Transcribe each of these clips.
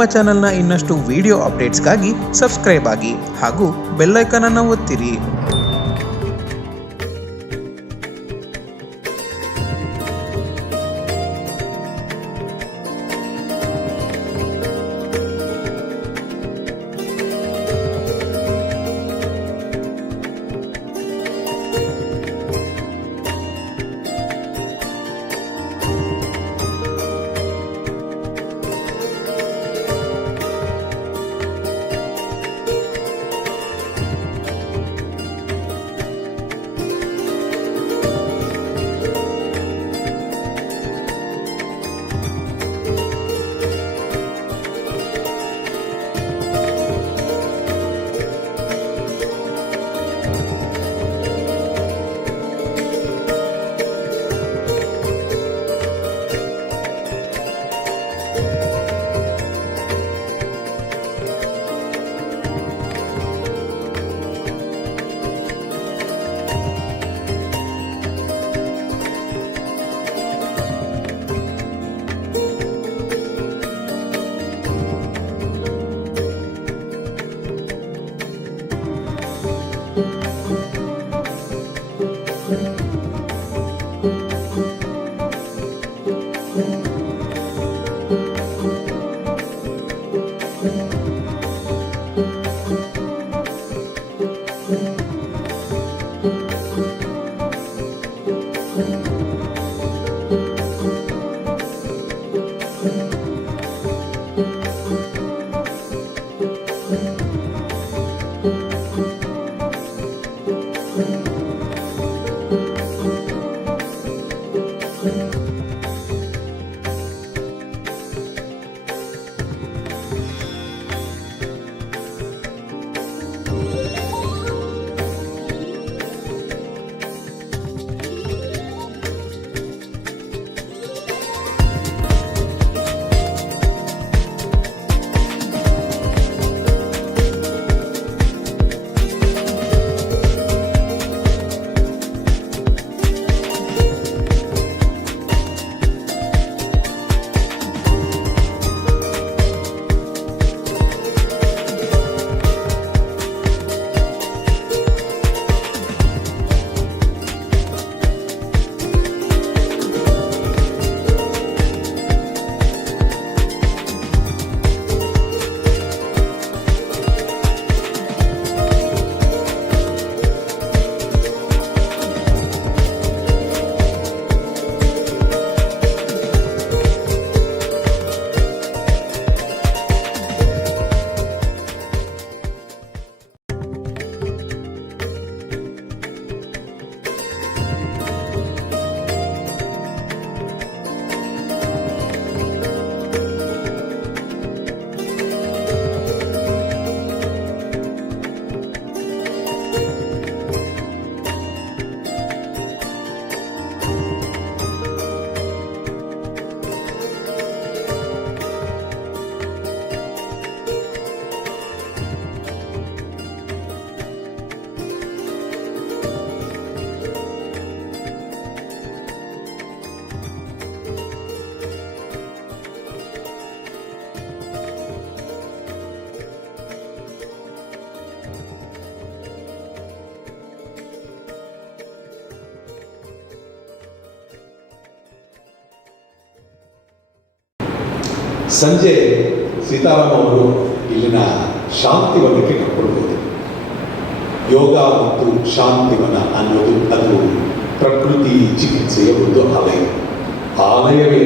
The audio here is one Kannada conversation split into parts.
ನಮ್ಮ ಚಾನೆಲ್ನ ಇನ್ನಷ್ಟು ವಿಡಿಯೋ ಅಪ್ಡೇಟ್ಸ್ಗಾಗಿ ಸಬ್ಸ್ಕ್ರೈಬ್ ಆಗಿ ಹಾಗೂ ಬೆಲ್ ಐಕಾನ್ ಅನ್ನು ಒತ್ತಿರಿ. ಸಂಜೆ ಸೀತಾರಾಮ್ ಅವರು ಇಲ್ಲಿನ ಶಾಂತಿವನಕ್ಕೆ ಕರ್ಕೊಳ್ಬೋದು. ಯೋಗ ಮತ್ತು ಶಾಂತಿವನ ಅನ್ನೋದು ಅದು ಪ್ರಕೃತಿ ಚಿಕಿತ್ಸೆಯ ಒಂದು ಆಲಯವೇ.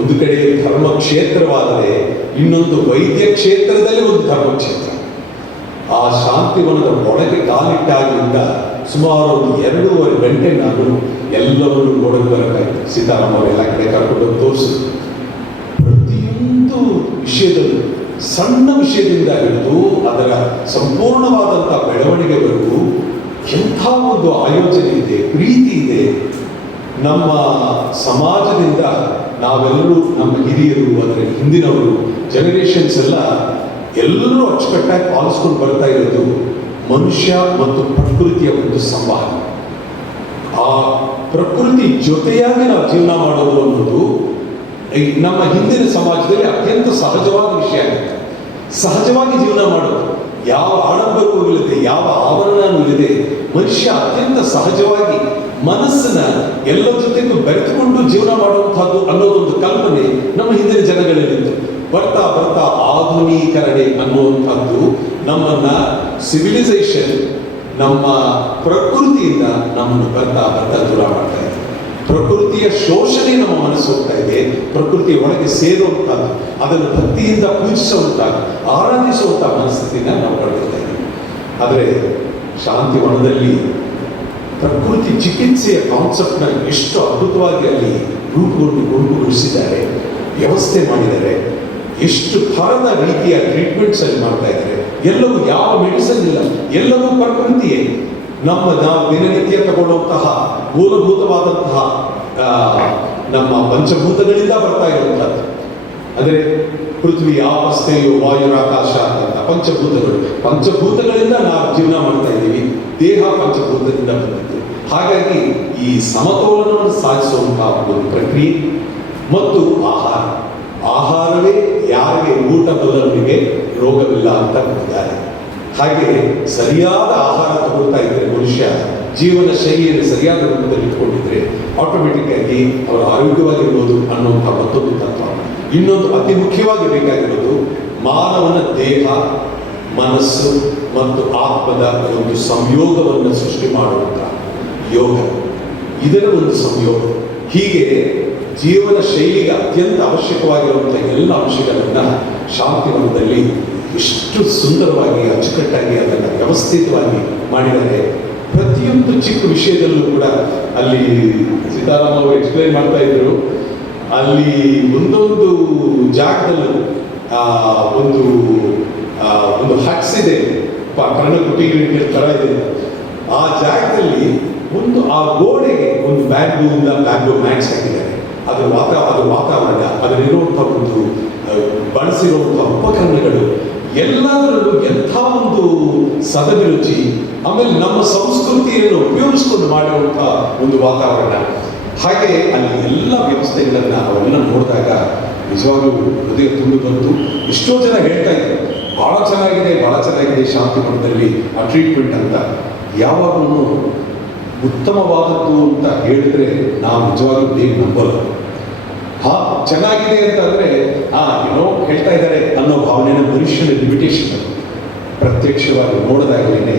ಒಂದು ಕಡೆ ಧರ್ಮ ಕ್ಷೇತ್ರವಾದರೆ ಇನ್ನೊಂದು ವೈದ್ಯ ಕ್ಷೇತ್ರದಲ್ಲಿ ಒಂದು ಧರ್ಮಕ್ಷೇತ್ರ. ಆ ಶಾಂತಿವನದ ಒಳಗೆ ಕಾಲಿಟ್ಟಾಗಿಂದ ಸುಮಾರು 2.5 ಗಂಟೆ ನಾನು ಎಲ್ಲವನ್ನೂ ನೋಡಕ್ಕೆ ಬರಬೇಕಾಯ್ತು. ಸೀತಾರಾಮ್ ಅವರೆಲ್ಲ ಕಡೆ ಕರ್ಕೊಂಡು ತೋರಿಸಿದ್ರು. ವಿಷಯದಲ್ಲಿ ಸಣ್ಣ ವಿಷಯದಿಂದ ಹಿಡಿದು ಅದರ ಸಂಪೂರ್ಣವಾದಂಥ ಬೆಳವಣಿಗೆವರೆಗೂ ಎಂಥ ಒಂದು ಆಯೋಜನೆ ಇದೆ, ಪ್ರೀತಿ ಇದೆ. ನಮ್ಮ ಸಮಾಜದಿಂದ ನಾವೆಲ್ಲರೂ, ನಮ್ಮ ಹಿರಿಯರು, ಅದರ ಹಿಂದಿನವರು, ಜನರೇಷನ್ಸ್ ಎಲ್ಲರೂ ಅಚ್ಚುಕಟ್ಟಾಗಿ ಪಾಲಿಸ್ಕೊಂಡು ಬರ್ತಾ ಇರೋದು ಮನುಷ್ಯ ಮತ್ತು ಪ್ರಕೃತಿಯ ಒಂದು ಸಂವಾದ. ಆ ಪ್ರಕೃತಿ ಜೊತೆಯಾಗಿ ನಾವು ಜೀವನ ಮಾಡೋದು ಅನ್ನೋದು ಈ ನಮ್ಮ ಹಿಂದಿನ ಸಮಾಜದಲ್ಲಿ ಅತ್ಯಂತ ಸಹಜವಾದ ವಿಷಯ ಆಗುತ್ತೆ. ಸಹಜವಾಗಿ ಜೀವನ ಮಾಡೋದು, ಯಾವ ಆಡಂಬರವೂ ಇಲ್ಲದೆ, ಯಾವ ಆವರಣವೂ ಇಲ್ಲದೆ, ಮನುಷ್ಯ ಅತ್ಯಂತ ಸಹಜವಾಗಿ ಮನಸ್ಸನ್ನ ಎಲ್ಲ ಜೊತೆಗೂ ಬೆರೆತುಕೊಂಡು ಜೀವನ ಮಾಡುವಂತಹದ್ದು ಅನ್ನೋದೊಂದು ಕಲ್ಪನೆ ನಮ್ಮ ಹಿಂದಿನ ಜನಗಳಲ್ಲಿತ್ತು. ಬರ್ತಾ ಬರ್ತಾ ಆಧುನೀಕರಣೆ ಅನ್ನುವಂಥದ್ದು ನಮ್ಮನ್ನ ಸಿವಿಲೈಸೇಷನ್, ನಮ್ಮ ಪ್ರಕೃತಿಯಿಂದ ನಮ್ಮನ್ನು ಬರ್ತಾ ಬರ್ತಾ ದೂರ ಮಾಡ್ತಾ ಇದೆ. ಪ್ರಕೃತಿಯ ಶೋಷಣೆ ನಮ್ಮ ಮನಸ್ಸು ಹೋಗ್ತಾ ಇದೆ. ಪ್ರಕೃತಿಯ ಒಳಗೆ ಸೇರುವಂತಹದ್ದು, ಅದನ್ನು ಭಕ್ತಿಯಿಂದ ಪೂಜಿಸುವಂತಹ, ಆರಾಧಿಸುವಂತಹ ಮನಸ್ಥಿತಿನ ನಾವು ಪಡೆದಿರ್ತಾ ಇದ್ದೀವಿ. ಆದರೆ ಶಾಂತಿವನದಲ್ಲಿ ಪ್ರಕೃತಿ ಚಿಕಿತ್ಸೆಯ ಕಾನ್ಸೆಪ್ಟ್ನ ಎಷ್ಟು ಅದ್ಭುತವಾಗಿ ಅಲ್ಲಿ ರೂಪುಗೊಳಿಸಿದ್ದಾರೆ, ವ್ಯವಸ್ಥೆ ಮಾಡಿದ್ದಾರೆ. ಎಷ್ಟು ಥರದ ರೀತಿಯ ಟ್ರೀಟ್ಮೆಂಟ್ಸ್ ಅಲ್ಲಿ ಮಾಡ್ತಾ ಇದ್ದಾರೆ. ಎಲ್ಲವೂ ಯಾವ ಮೆಡಿಸಿನ್ ಇಲ್ಲ, ಎಲ್ಲವೂ ಪ್ರಕೃತಿಯೇ. ನಾವು ದಿನನಿತ್ಯ ತಗೊಳ್ಳುವಂತಹ ಮೂಲಭೂತವಾದಂತಹ ನಮ್ಮ ಪಂಚಭೂತಗಳಿಂದ ಬರ್ತಾ ಇರುವಂತಹದ್ದು. ಅಂದರೆ ಪೃಥ್ವಿ, ಆಪಸ್ಥೆಯು, ವಾಯುರಾಕಾಶ ಅಂತ ಪಂಚಭೂತಗಳಿಂದ ನಾವು ಜೀವನ ಮಾಡ್ತಾ ಇದ್ದೀವಿ. ದೇಹ ಪಂಚಭೂತದಿಂದ ಬಂದಿದ್ದು. ಹಾಗಾಗಿ ಈ ಸಮತೋಲನವನ್ನು ಸಾಧಿಸುವಂತಹ ಒಂದು ಪ್ರಕ್ರಿಯೆ ಮತ್ತು ಆಹಾರವೇ ಯಾರಿಗೆ ಊಟ ಬಲ್ಲವರಿಗೆ ರೋಗವಿಲ್ಲ ಅಂತ ಹೇಳಿದ್ದಾರೆ. ಹಾಗೆ ಸರಿಯಾದ ಆಹಾರ ತಗೊಳ್ತಾ ಇದ್ರೆ ಮನುಷ್ಯ ಜೀವನ ಶೈಲಿಯನ್ನು ಸರಿಯಾದ ರೂಪದಲ್ಲಿ ಇಟ್ಕೊಂಡಿದ್ರೆ ಆಟೋಮೆಟಿಕ್ ಆಗಿ ಅವರು ಆರೋಗ್ಯವಾಗಿರ್ಬೋದು ಅನ್ನುವಂಥ ಮತ್ತೊಂದು ತತ್ವ. ಇನ್ನೊಂದು ಅತಿ ಮುಖ್ಯವಾಗಿ ಬೇಕಾಗಿರೋದು ಮಾನವನ ದೇಹ, ಮನಸ್ಸು ಮತ್ತು ಆತ್ಮದ ಒಂದು ಸಂಯೋಗವನ್ನು ಸೃಷ್ಟಿ ಮಾಡುವಂಥ ಯೋಗ, ಇದರ ಒಂದು ಸಂಯೋಗ. ಹೀಗೆ ಜೀವನ ಶೈಲಿಗೆ ಅತ್ಯಂತ ಅವಶ್ಯಕವಾಗಿರುವಂಥ ಎಲ್ಲ ಅಂಶಗಳನ್ನು ಶಾಂತಿವನದಲ್ಲಿ ಎಷ್ಟು ಸುಂದರವಾಗಿ ಅಚ್ಚುಕಟ್ಟಾಗಿ ಅದನ್ನು ವ್ಯವಸ್ಥಿತವಾಗಿ ಮಾಡಿದರೆ ಪ್ರತಿಯೊಂದು ಚಿಕ್ಕ ವಿಷಯದಲ್ಲೂ ಕೂಡ ಅಲ್ಲಿ ಸೀತಾರಾಮ್ ಅವರು ಎಕ್ಸ್ಪ್ಲೈನ್ ಮಾಡ್ತಾ ಇದ್ರು. ಅಲ್ಲಿ ಒಂದೊಂದು ಜಾಗದಲ್ಲೂ ಒಂದು ಹಟ್ಸ್ ಇದೆ, ಕರ್ಣಕುಟಿಗಳ ಥರ ಇದೆ. ಆ ಜಾಗದಲ್ಲಿ ಆ ಗೋಡೆಗೆ ಒಂದು ಬ್ಯಾಂಬೂ ಮ್ಯಾಟ್ಸ್ ಹಾಕಿದ್ದಾರೆ. ಅದರ ವಾತಾವರಣ, ಅದರಲ್ಲಿರುವಂಥ ಒಂದು ಬಳಸಿರುವಂಥ ಉಪಕರಣಗಳು ಎಲ್ಲದರಲ್ಲೂ ಎಂಥ ಒಂದು ಸದಭಿರುಚಿ, ಆಮೇಲೆ ನಮ್ಮ ಸಂಸ್ಕೃತಿಯನ್ನು ಉಪಯೋಗಿಸ್ಕೊಂಡು ಮಾಡಿರುವಂಥ ಒಂದು ವಾತಾವರಣ. ಹಾಗೆ ಅಲ್ಲಿ ಎಲ್ಲ ವ್ಯವಸ್ಥೆಗಳನ್ನು ಅವೆಲ್ಲ ನೋಡಿದಾಗ ನಿಜವಾಗ್ಲೂ ಹೃದಯ ತುಂಬಿ ಬಂತು. ಎಷ್ಟೋ ಜನ ಹೇಳ್ತಾ ಇದ್ರು ಭಾಳ ಚೆನ್ನಾಗಿದೆ ಶಾಂತಿವನದಲ್ಲಿ ಆ ಟ್ರೀಟ್ಮೆಂಟ್ ಅಂತ. ಯಾವಾಗಲೂ ಉತ್ತಮವಾದದ್ದು ಅಂತ ಹೇಳಿದ್ರೆ ನಾವು ನಿಜವಾಗ್ಲೂ ಬೇಗ ನಂಬಲ್ಲ. ಚೆನ್ನಾಗಿದೆ ಅಂತಂದ್ರೆ ಹೇಳ್ತಾ ಇದ್ದಾರೆ ಅನ್ನೋ ಭಾವನೆನ ಮನುಷ್ಯನ ಲಿಮಿಟೇಷನ್. ಪ್ರತ್ಯಕ್ಷವಾಗಿ ನೋಡಿದಾಗಲೇ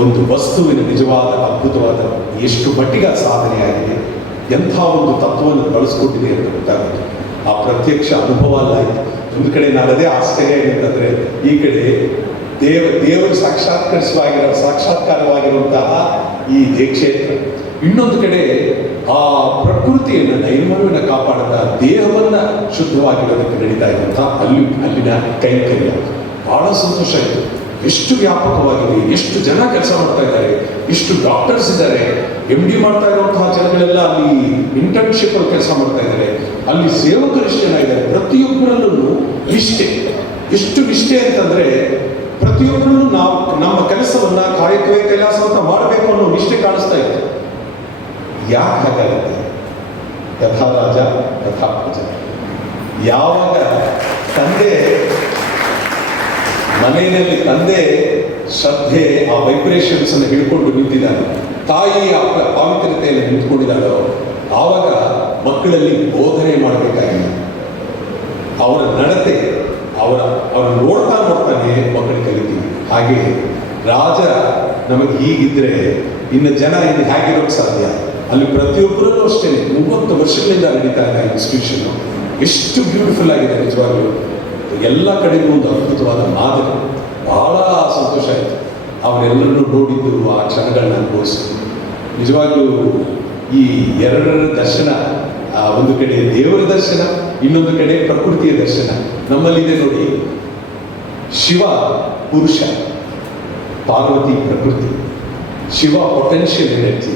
ಒಂದು ವಸ್ತುವಿನ ನಿಜವಾದ ಅದ್ಭುತವಾದ ಎಷ್ಟು ಮಟ್ಟಿಗೆ ಸಾಧನೆ ಆಗಿದೆ, ಎಂಥ ಒಂದು ತತ್ವವನ್ನು ಬಳಸ್ಕೊಟ್ಟಿದೆ ಅಂತ ಗೊತ್ತಾಗುತ್ತೆ. ಆ ಪ್ರತ್ಯಕ್ಷ ಅನುಭವ ಅಲ್ಲ ಇದು. ಒಂದು ಕಡೆ ನಾನದೇ ಆಶ್ಚರ್ಯ ಏನಂತಂದ್ರೆ, ಈ ಕಡೆ ದೇವರು ಸಾಕ್ಷಾತ್ಕಾರವಾಗಿರುವಂತಹ ಈ ಕ್ಷೇತ್ರ, ಇನ್ನೊಂದು ಕಡೆ ಆ ಪ್ರಕೃತಿಯನ್ನು, ನೈರ್ಮಲ್ಯವನ್ನು ಕಾಪಾಡುತ್ತಾ ದೇಹವನ್ನ ಶುದ್ಧವಾಗಿರೋದಕ್ಕೆ ನಡೀತಾ ಇರುವಂತಹ ಅಲ್ಲಿನ ಕೈಂಕರ್ಯ ಬಹಳ ಸಂತೋಷ ಆಯಿತು. ಎಷ್ಟು ವ್ಯಾಪಕವಾಗಿದೆ, ಎಷ್ಟು ಜನ ಕೆಲಸ ಮಾಡ್ತಾ ಇದ್ದಾರೆ, ಎಷ್ಟು ಡಾಕ್ಟರ್ಸ್ ಇದ್ದಾರೆ, MD ಮಾಡ್ತಾ ಇರುವಂತಹ ಜನಗಳೆಲ್ಲ ಅಲ್ಲಿ ಇಂಟರ್ನ್ಶಿಪ್ ಅಲ್ಲಿ ಕೆಲಸ ಮಾಡ್ತಾ ಇದ್ದಾರೆ. ಅಲ್ಲಿ ಸೇವಕರು ಎಷ್ಟು ಜನ ಇದ್ದಾರೆ. ಪ್ರತಿಯೊಬ್ಬರಲ್ಲೂ ನಿಷ್ಠೆ, ಎಷ್ಟು ನಿಷ್ಠೆ ಅಂತಂದ್ರೆ ಪ್ರತಿಯೊಬ್ಬರಲ್ಲೂ ನಾವು ನಮ್ಮ ಕೆಲಸವನ್ನ ಕಾಯಕವೇ ಕೈಲಾಸ ಅಂತ ಮಾಡಬೇಕು ಅನ್ನೋ ನಿಷ್ಠೆ ಕಾಣಿಸ್ತಾ ಇದೆ. ಯಾಕೆ ಹಾಗಾಗುತ್ತೆ? ಯಥಾ ರಾಜ ತಥಾ ಪ್ರಜಾ. ಯಾವಾಗ ಮನೆಯಲ್ಲಿ ತಂದೆ ಶ್ರದ್ಧೆ, ಆ ವೈಬ್ರೇಷನ್ಸ್ ಅನ್ನು ಹಿಡ್ಕೊಂಡು ನಿಂತಿದ್ದಾನೆ, ತಾಯಿ ಆ ಪಾವಿತ್ರ್ಯತೆಯನ್ನು ನಿಂತ್ಕೊಂಡಿದ್ದಾರೋ ಆವಾಗ ಮಕ್ಕಳಲ್ಲಿ ಬೋಧನೆ ಮಾಡಬೇಕಾಗಿದೆ. ಅವರ ನಡತೆ, ಅವರ ನೋಡ್ತಾನೆ ಮಕ್ಕಳು ಕಲಿತೀವಿ. ಹಾಗೆ ರಾಜ ನಮಗೆ ಹೀಗಿದ್ರೆ ಇನ್ನು ಜನ ಇನ್ನು ಹೇಗಿರೋಕ್ಕೆ ಸಾಧ್ಯ? ಅಲ್ಲಿ ಪ್ರತಿಯೊಬ್ಬರಲ್ಲೂ ಅಷ್ಟೇ 30 ವರ್ಷಗಳಿಂದ ನಡೀತಾ ಇದೆ ಇನ್ಸ್ಟಿಟ್ಯೂಷನ್. ಎಷ್ಟು ಬ್ಯೂಟಿಫುಲ್ ಆಗಿದೆ ನಿಜವಾಗ್ಲೂ. ಎಲ್ಲ ಕಡೆಗೂ ಒಂದು ಅದ್ಭುತವಾದ ಮಾದರಿ. ಬಹಳ ಸಂತೋಷ ಆಯಿತು ಅವರೆಲ್ಲರನ್ನೂ ನೋಡಿದ್ದು, ಆ ಕ್ಷಣಗಳನ್ನ ಅನುಭವಿಸಿದ್ದು. ನಿಜವಾಗ್ಲೂ ಈ ಎರಡರ ದರ್ಶನ, ಒಂದು ಕಡೆ ದೇವರ ದರ್ಶನ, ಇನ್ನೊಂದು ಕಡೆ ಪ್ರಕೃತಿಯ ದರ್ಶನ ನಮ್ಮಲ್ಲಿದೆ ನೋಡಿ. ಶಿವ ಪುರುಷ, ಪಾರ್ವತಿ ಪ್ರಕೃತಿ. Shiva potential energy,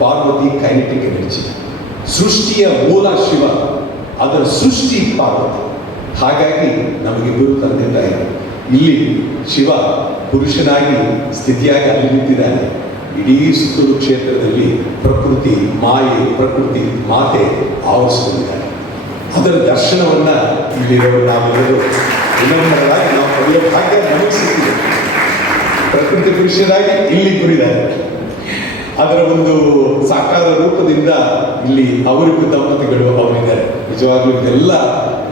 Parvati kinetic energy. ಸೃಷ್ಟಿಯ ಮೂಲ ಶಿವ, ಅದರ ಸೃಷ್ಟಿ ಪಾರ್ವತಿ. ಹಾಗಾಗಿ ನಮಗಿಬ್ಬರು ತಂದೆ ತಾಯಿ. ಇಲ್ಲಿ ಶಿವ ಪುರುಷನಾಗಿ ಸ್ಥಿತಿಯಾಗಿ ಅಲ್ಲಿ ನಿಂತಿದ್ದಾನೆ. ಇಡೀ ಸುತ್ತಲೂ ಕ್ಷೇತ್ರದಲ್ಲಿ ಪ್ರಕೃತಿ ಮಾಯೆ, ಪ್ರಕೃತಿ ಮಾತೆ ಆವರಿಸಿಕೊಂಡಿದ್ದಾನೆ. ಅದರ ದರ್ಶನವನ್ನ ಇಲ್ಲಿರೋ ನಾವೆಲ್ಲರೂ ವಿನಮ್ರರಾಗಿ ನಾವು ಪಡೆಯೋ ಭಾಗ್ಯ ನಮಗೆ ಸಿಕ್ಕಿದೆ. ಪ್ರಕೃತಿ ಪುರುಷರಾಗಿ ಇಲ್ಲಿ ಕುರಿದ್ದಾರೆ. ಅದರ ಒಂದು ಸಾಕಾರ ರೂಪದಿಂದ ಇಲ್ಲಿ ಅವರಿಗೂ ದಂಪತಿಗಳು ಅವರಿದ್ದಾರೆ. ನಿಜವಾಗ್ಲೂ ಇದೆಲ್ಲ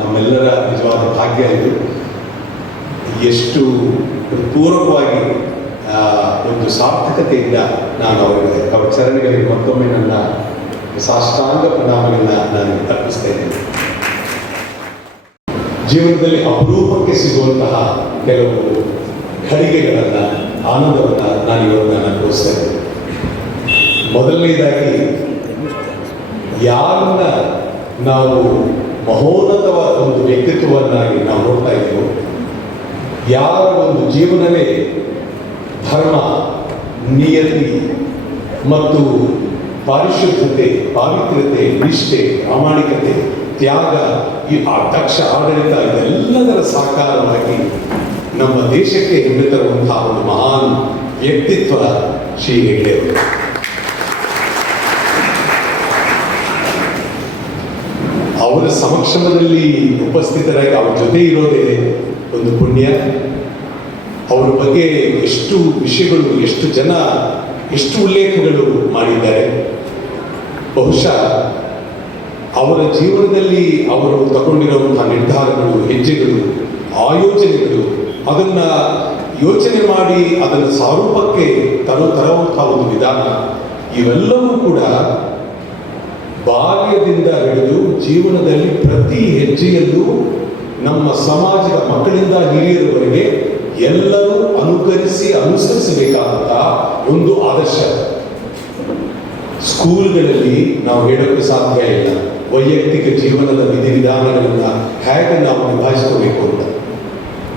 ನಮ್ಮೆಲ್ಲರ ನಿಜವಾದ ಭಾಗ್ಯ. ಇದು ಎಷ್ಟು ಪೂರ್ವಕವಾಗಿ ಒಂದು ಸಾರ್ಥಕತೆಯಿಂದ ನಾನು ಅವರ ಚರಣಗಳಿಗೆ ಮತ್ತೊಮ್ಮೆ ನನ್ನ ಸಾಷ್ಟಾಂಗ ಪ್ರಣಾಮಗಳನ್ನ ನಾನು ಅರ್ಪಿಸ್ತಾ ಇದ್ದೇನೆ. ಜೀವನದಲ್ಲಿ ಅಪರೂಪಕ್ಕೆ ಸಿಗುವಂತಹ ಕೆಲವು ಘಳಿಗೆಗಳನ್ನ, ಆನಂದವನ್ನ ನಾನು ಇವತ್ತು ಅನುಭವಿಸ್ತಾ ಇದ್ದೇನೆ. ಮೊದಲನೇದಾಗಿ, ಯಾರನ್ನ ನಾವು ಮಹೋನ್ನತವಾದ ಒಂದು ವ್ಯಕ್ತಿತ್ವವನ್ನಾಗಿ ನಾವು ನೋಡ್ತಾ ಇದ್ದೀವೋ, ಯಾರ ಒಂದು ಜೀವನವೇ ಧರ್ಮ, ನಿಯತಿ ಮತ್ತು ಪಾರಿಶುದ್ಧತೆ, ಪಾವಿತ್ರ್ಯತೆ, ನಿಷ್ಠೆ, ಪ್ರಾಮಾಣಿಕತೆ, ತ್ಯಾಗ, ಈ ದಕ್ಷ ಆಡಳಿತ ಇದೆಲ್ಲದರ ಸಾಕಾರವಾಗಿ ನಮ್ಮ ದೇಶಕ್ಕೆ ಹೆಮ್ಮೆ ತರುವಂತಹ ಒಂದು ಮಹಾನ್ ವ್ಯಕ್ತಿತ್ವ ಶ್ರೀ ಹೆಗ್ಡೆ ಅವರು. ಅವರ ಸಮಕ್ಷಮದಲ್ಲಿ ಉಪಸ್ಥಿತರಾಗಿ ಅವ್ರ ಜೊತೆ ಇರೋದೇ ಒಂದು ಪುಣ್ಯ. ಅವರ ಬಗ್ಗೆ ಎಷ್ಟು ವಿಷಯಗಳು, ಎಷ್ಟು ಜನ, ಎಷ್ಟು ಉಲ್ಲೇಖಗಳು ಮಾಡಿದ್ದಾರೆ. ಬಹುಶಃ ಅವರ ಜೀವನದಲ್ಲಿ ಅವರು ತಗೊಂಡಿರುವಂತಹ ನಿರ್ಧಾರಗಳು, ಹೆಜ್ಜೆಗಳು, ಆಯೋಜನೆಗಳು, ಅದನ್ನ ಯೋಚನೆ ಮಾಡಿ ಅದನ್ನು ಸ್ವರೂಪಕ್ಕೆ ತರುವಂತಹ ಒಂದು ವಿಧಾನ, ಇವೆಲ್ಲವೂ ಕೂಡ ಬಾಲ್ಯದಿಂದ ಹಿಡಿದು ಜೀವನದಲ್ಲಿ ಪ್ರತಿ ಹೆಜ್ಜೆಯಲ್ಲೂ ನಮ್ಮ ಸಮಾಜದ ಮಕ್ಕಳಿಂದ ಹಿರಿಯರವರೆಗೆ ಎಲ್ಲರೂ ಅನುಸರಿಸಬೇಕಾದಂತಹ ಒಂದು ಆದರ್ಶ. ಸ್ಕೂಲ್ಗಳಲ್ಲಿ ನಾವು ಹೇಳೋಕ್ಕೆ ಸಾಧ್ಯ ಇಲ್ಲ ವೈಯಕ್ತಿಕ ಜೀವನದ ವಿಧಿವಿಧಾನಗಳನ್ನ ಹೇಗೆ ನಾವು ನಿಭಾಯಿಸ್ಕೋಬೇಕು ಅಂತ.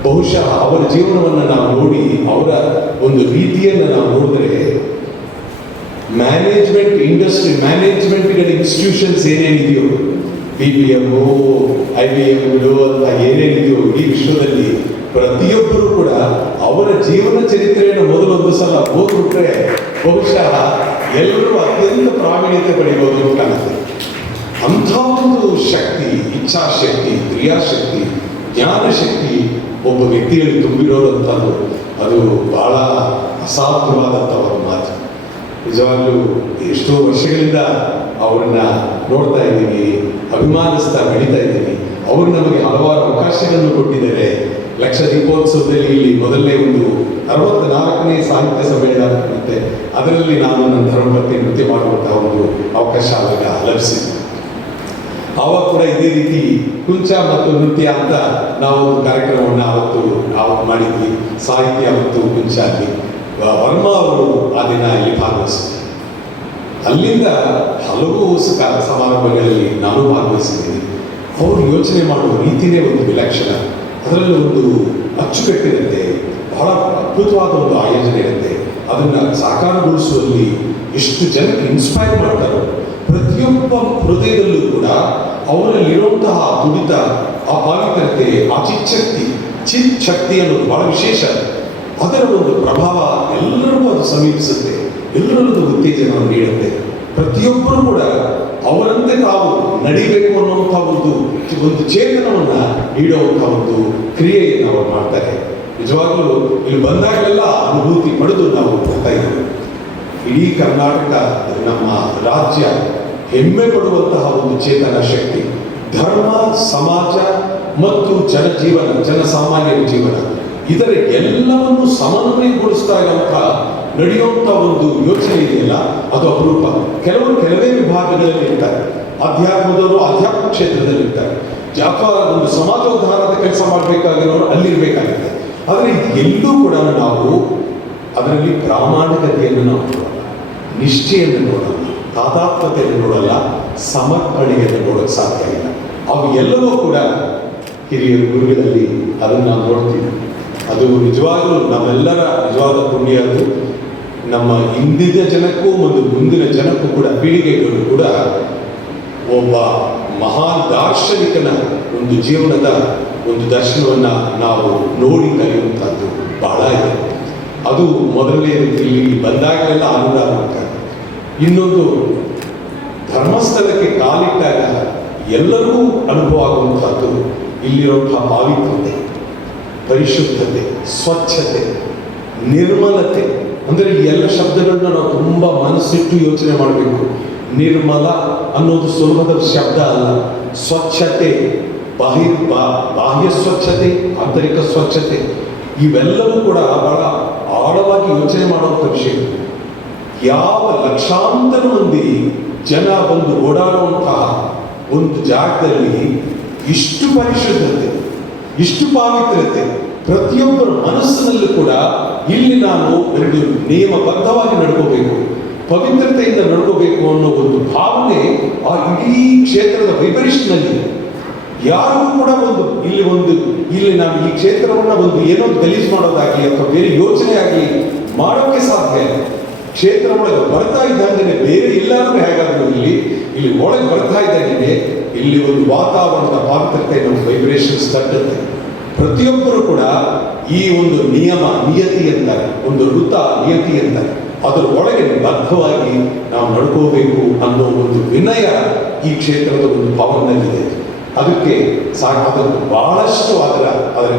ಬಹುಶಃ ಅವರ ಜೀವನವನ್ನು ನಾವು ನೋಡಿ, ಅವರ ಒಂದು ರೀತಿಯನ್ನು ನಾವು ನೋಡಿದ್ರೆ, ಮ್ಯಾನೇಜ್ಮೆಂಟ್ ಇಂಡಸ್ಟ್ರಿ, ಮ್ಯಾನೇಜ್ಮೆಂಟ್ಗಳ ಇನ್ಸ್ಟಿಟ್ಯೂಷನ್ಸ್ ಏನೇನಿದೆಯೋ, BPM, IBM ಅಂತ ಏನೇನಿದೆಯೋ ಈ ವಿಶ್ವದಲ್ಲಿ, ಪ್ರತಿಯೊಬ್ಬರು ಕೂಡ ಅವರ ಜೀವನ ಚರಿತ್ರೆಯನ್ನು ಮೊದಲೊಂದು ಸಲ ಓದ್ಬಿಟ್ರೆ ಬಹುಶಃ ಎಲ್ಲರೂ ಅತ್ಯಂತ ಪ್ರಾವೀಣ್ಯತೆ ಪಡೆಯಬಹುದು ಅಂತ ಕಾಣುತ್ತೆ. ಅಂಥ ಒಂದು ಶಕ್ತಿ, ಇಚ್ಛಾಶಕ್ತಿ, ಕ್ರಿಯಾಶಕ್ತಿ, ಜ್ಞಾನಶಕ್ತಿ ಒಬ್ಬ ವ್ಯಕ್ತಿಯಲ್ಲಿ ತುಂಬಿರೋದಂಥದ್ದು ಅದು ಬಹಳ ಅಸಾಧ್ಯವಾದಂಥ ಒಂದು ಮಾತು. ನಿಜವಾಗ್ಲೂ ಎಷ್ಟೋ ವರ್ಷಗಳಿಂದ ಅವರನ್ನ ನೋಡ್ತಾ ಇದ್ದೀವಿ, ಅಭಿಮಾನಿಸ್ತಾ ಬೆಳೀತಾ ಇದ್ದೀವಿ. ಅವರು ನಮಗೆ ಹಲವಾರು ಅವಕಾಶಗಳನ್ನು ಕೊಟ್ಟಿದ್ದಾರೆ. ಲಕ್ಷ ದೀಪೋತ್ಸವದಲ್ಲಿ ಇಲ್ಲಿ ಮೊದಲನೇ ಒಂದು 64ನೇ ಸಾಹಿತ್ಯ ಸಮ್ಮೇಳನ ನಡೆಯುತ್ತೆ. ಅದರಲ್ಲಿ ನಾನು ನನ್ನ ಧರ್ಮಪತ್ನಿ ನೃತ್ಯ ಮಾಡುವಂತಹ ಒಂದು ಅವಕಾಶ ಆವಾಗ ಲಭಿಸಿದೆ. ಆವಾಗ ಕೂಡ ಇದೇ ರೀತಿ ಕುಂಚ ಮತ್ತು ನೃತ್ಯ ಅಂತ ನಾವು ಒಂದು ಕಾರ್ಯಕ್ರಮವನ್ನು ನಾವು ಮಾಡಿದ್ವಿ. ಸಾಹಿತ್ಯ ಮತ್ತು ಕುಂಚ ಅಲ್ಲಿ ವರ್ಮಾ ಅವರು ಆ ದಿನ ಇಲ್ಲಿ ಭಾಗವಹಿಸಿದ್ರು. ಅಲ್ಲಿಂದ ಹಲವು ಸಮಾರಂಭಗಳಲ್ಲಿ ನಾನು ಭಾಗವಹಿಸಿದ್ದೀನಿ. ಅವರು ಯೋಚನೆ ಮಾಡುವ ರೀತಿಯೇ ಒಂದು ವಿಲಕ್ಷಣ. ಅದರಲ್ಲಿ ಒಂದು ಅಚ್ಚುಕಟ್ಟಿರುತ್ತೆ, ಬಹಳ ಅದ್ಭುತವಾದ ಒಂದು ಆಯೋಜನೆ ಇರುತ್ತೆ. ಅದನ್ನು ಸಾಕಾರಗೊಳಿಸುವಲ್ಲಿ ಎಷ್ಟು ಜನಕ್ಕೆ ಇನ್ಸ್ಪೈರ್ ಮಾಡ್ತಾರೋ, ಪ್ರತಿಯೊಬ್ಬ ಹೃದಯದಲ್ಲೂ ಕೂಡ ಅವರಲ್ಲಿರುವಂತಹ ತುಡಿತ, ಆ ಪಾವಿತ್ರತೆ, ಆ ಚಿತ್ ಶಕ್ತಿ ಅನ್ನೋದು ಬಹಳ ವಿಶೇಷ. ಅದರ ಒಂದು ಪ್ರಭಾವ ಎಲ್ಲರಿಗೂ ಅದು ಸಮೀಪಿಸುತ್ತೆ, ಎಲ್ಲರಲ್ಲೂ ಉತ್ತೇಜನವನ್ನು ನೀಡುತ್ತೆ. ಪ್ರತಿಯೊಬ್ಬರು ಕೂಡ ಅವರಂತೆ ತಾವು ನಡಿಬೇಕು ಅನ್ನುವಂಥ ಒಂದು ಚೇತನವನ್ನ ನೀಡುವಂಥ ಒಂದು ಕ್ರಿಯೆಯನ್ನು ಅವರು ಮಾಡ್ತಾರೆ. ನಿಜವಾಗ್ಲೂ ಇಲ್ಲಿ ಬಂದಾಗಲೆಲ್ಲ ಅನುಭೂತಿ ಪಡೆದು ನಾವು ಬರ್ತಾ ಇದ್ದೇವೆ. ಇಡೀ ಕರ್ನಾಟಕ, ನಮ್ಮ ರಾಜ್ಯ ಹೆಮ್ಮೆ ಪಡುವಂತಹ ಒಂದು ಚೇತನ ಶಕ್ತಿ. ಧರ್ಮ, ಸಮಾಜ ಮತ್ತು ಜನಸಾಮಾನ್ಯರ ಜೀವನ, ಇದರ ಎಲ್ಲವನ್ನು ಸಮನ್ವಯಗೊಳಿಸ್ತಾ ಇರುವಂತಹ ನಡೆಯುವಂಥ ಒಂದು ಯೋಚನೆ ಇದೆಯಲ್ಲ, ಅದು ಅಪರೂಪ. ಕೆಲವೇ ವಿಭಾಗಗಳಲ್ಲಿ ಇರ್ತಾರೆ. ಅಧ್ಯಾತ್ಮದವರು ಅಧ್ಯಾತ್ಮ ಕ್ಷೇತ್ರದಲ್ಲಿ ಇರ್ತಾರೆ, ಅಥವಾ ಒಂದು ಸಮಾಜೋದ್ಧಾರದ ಕೆಲಸ ಮಾಡಬೇಕಾಗಿರೋರು ಅಲ್ಲಿರ್ಬೇಕಾಗುತ್ತೆ. ಆದರೆ ಎಲ್ಲೂ ಕೂಡ ನಾವು ಅದರಲ್ಲಿ ಪ್ರಾಮಾಣಿಕತೆಯನ್ನು ನಾವು ನೋಡೋಲ್ಲ, ನಿಷ್ಠೆಯನ್ನು ನೋಡಲ್ಲ, ತಾದಾತ್ಮತೆಯನ್ನು ನೋಡಲ್ಲ, ಸಮರ್ಪಣೆಯನ್ನು ನೋಡೋಕ್ಕೆ ಸಾಧ್ಯ ಇಲ್ಲ. ಅವು ಎಲ್ಲವೂ ಕೂಡ ಹಿರಿಯರ ಗುರುಗಳಲ್ಲಿ ಅದನ್ನು ನಾವು ನೋಡ್ತೀವಿ. ಅದು ನಿಜವಾಗಲೂ ನಮ್ಮೆಲ್ಲರ ನಿಜವಾದ ಪುಣ್ಯ. ಅದು ನಮ್ಮ ಹಿಂದಿನ ಜನಕ್ಕೂ ಮತ್ತು ಮುಂದಿನ ಜನಕ್ಕೂ ಕೂಡ, ಪೀಳಿಗೆಗಳು ಕೂಡ ಒಬ್ಬ ಮಹಾನ್ ದಾರ್ಶನಿಕನ ಒಂದು ಜೀವನದ ಒಂದು ದರ್ಶನವನ್ನು ನಾವು ನೋಡಿ ಕಲಿಯುವಂಥದ್ದು ಬಹಳ ಇದೆ. ಅದು ಮೊದಲನೇ ರೀತಿಯಲ್ಲಿ ಬಂದಾಗಲೆಲ್ಲ ಅನುದಾನ. ಇನ್ನೊಂದು, ಧರ್ಮಸ್ಥಳಕ್ಕೆ ಕಾಲಿಟ್ಟಾಗ ಎಲ್ಲರಿಗೂ ಅನುಭವ ಆಗುವಂಥದ್ದು ಇಲ್ಲಿರುವಂತಹ ಪಾವಿತ್ರತೆ, ಪರಿಶುದ್ಧತೆ, ಸ್ವಚ್ಛತೆ, ನಿರ್ಮಲತೆ. ಅಂದರೆ ಈ ಎಲ್ಲ ಶಬ್ದಗಳನ್ನ ನಾವು ತುಂಬ ಮನಸ್ಸಿಟ್ಟು ಯೋಚನೆ ಮಾಡಬೇಕು. ನಿರ್ಮಲ ಅನ್ನೋದು ಸುಲಭದ ಶಬ್ದ ಅಲ್ಲ. ಸ್ವಚ್ಛತೆ, ಬಾಹ್ಯ ಸ್ವಚ್ಛತೆ, ಆಂತರಿಕ ಸ್ವಚ್ಛತೆ, ಇವೆಲ್ಲವೂ ಕೂಡ ಬಹಳ ಆಳವಾಗಿ ಯೋಚನೆ ಮಾಡುವಂಥ ವಿಷಯ. ಯಾವ ಲಕ್ಷಾಂತರ ಮಂದಿ ಜನ ಬಂದು ಓಡಾಡುವಂತಹ ಒಂದು ಜಾಗದಲ್ಲಿ ಇಷ್ಟು ಪರಿಶುದ್ಧತೆ, ಇಷ್ಟು ಪಾವಿತ್ರತೆ, ಪ್ರತಿಯೊಬ್ಬರ ಮನಸ್ಸಿನಲ್ಲೂ ಕೂಡ ಇಲ್ಲಿ ನಾನು ಎರಡು ನಿಯಮಬದ್ಧವಾಗಿ ನಡ್ಕೋಬೇಕು, ಪವಿತ್ರತೆಯಿಂದ ನಡ್ಕೋಬೇಕು ಅನ್ನೋ ಒಂದು ಭಾವನೆ ಆ ಇಡೀ ಕ್ಷೇತ್ರದ ವೈಬ್ರೇಷನ್ನಲ್ಲಿ. ಯಾರಿಗೂ ಕೂಡ ಇಲ್ಲಿ ನಾವು ಈ ಕ್ಷೇತ್ರವನ್ನ ಒಂದು ಏನೋ ಗಲೀಜು ಮಾಡೋದಾಗಲಿ ಅಥವಾ ಬೇರೆ ಯೋಚನೆ ಆಗಲಿ ಮಾಡೋಕ್ಕೆ ಸಾಧ್ಯ ಇಲ್ಲ. ಕ್ಷೇತ್ರ ಒಳಗೆ ಬರ್ತಾ ಇದ್ದಂಗೆ ಬೇರೆ ಎಲ್ಲಾದ್ರೂ ಹೇಗಾದ್ರು ಇಲ್ಲಿ ಒಳಗೆ ಬರ್ತಾ ಇದ್ದಂಗೆ ಇಲ್ಲಿ ಒಂದು ವಾತಾವರಣದ ಪಾವಿತ್ರತೆ ನಮ್ಮ ವೈಬ್ರೇಷನ್ಸ್ ತಟ್ಟುತ್ತೆ. ಪ್ರತಿಯೊಬ್ಬರು ಕೂಡ ಈ ಒಂದು ನಿಯತಿ ಅಂತಾರೆ, ಒಂದು ಋತ ನಿಯತಿ ಅಂತಾರೆ, ಅದರ ಒಳಗೆ ಬದ್ಧವಾಗಿ ನಾವು ನಡ್ಕೋಬೇಕು ಅನ್ನೋ ಒಂದು ವಿನಯ ಈ ಕ್ಷೇತ್ರದ ಒಂದು ಭವನದಲ್ಲಿದೆ. ಅದಕ್ಕೆ ಅದನ್ನು ಬಹಳಷ್ಟು ಅದರ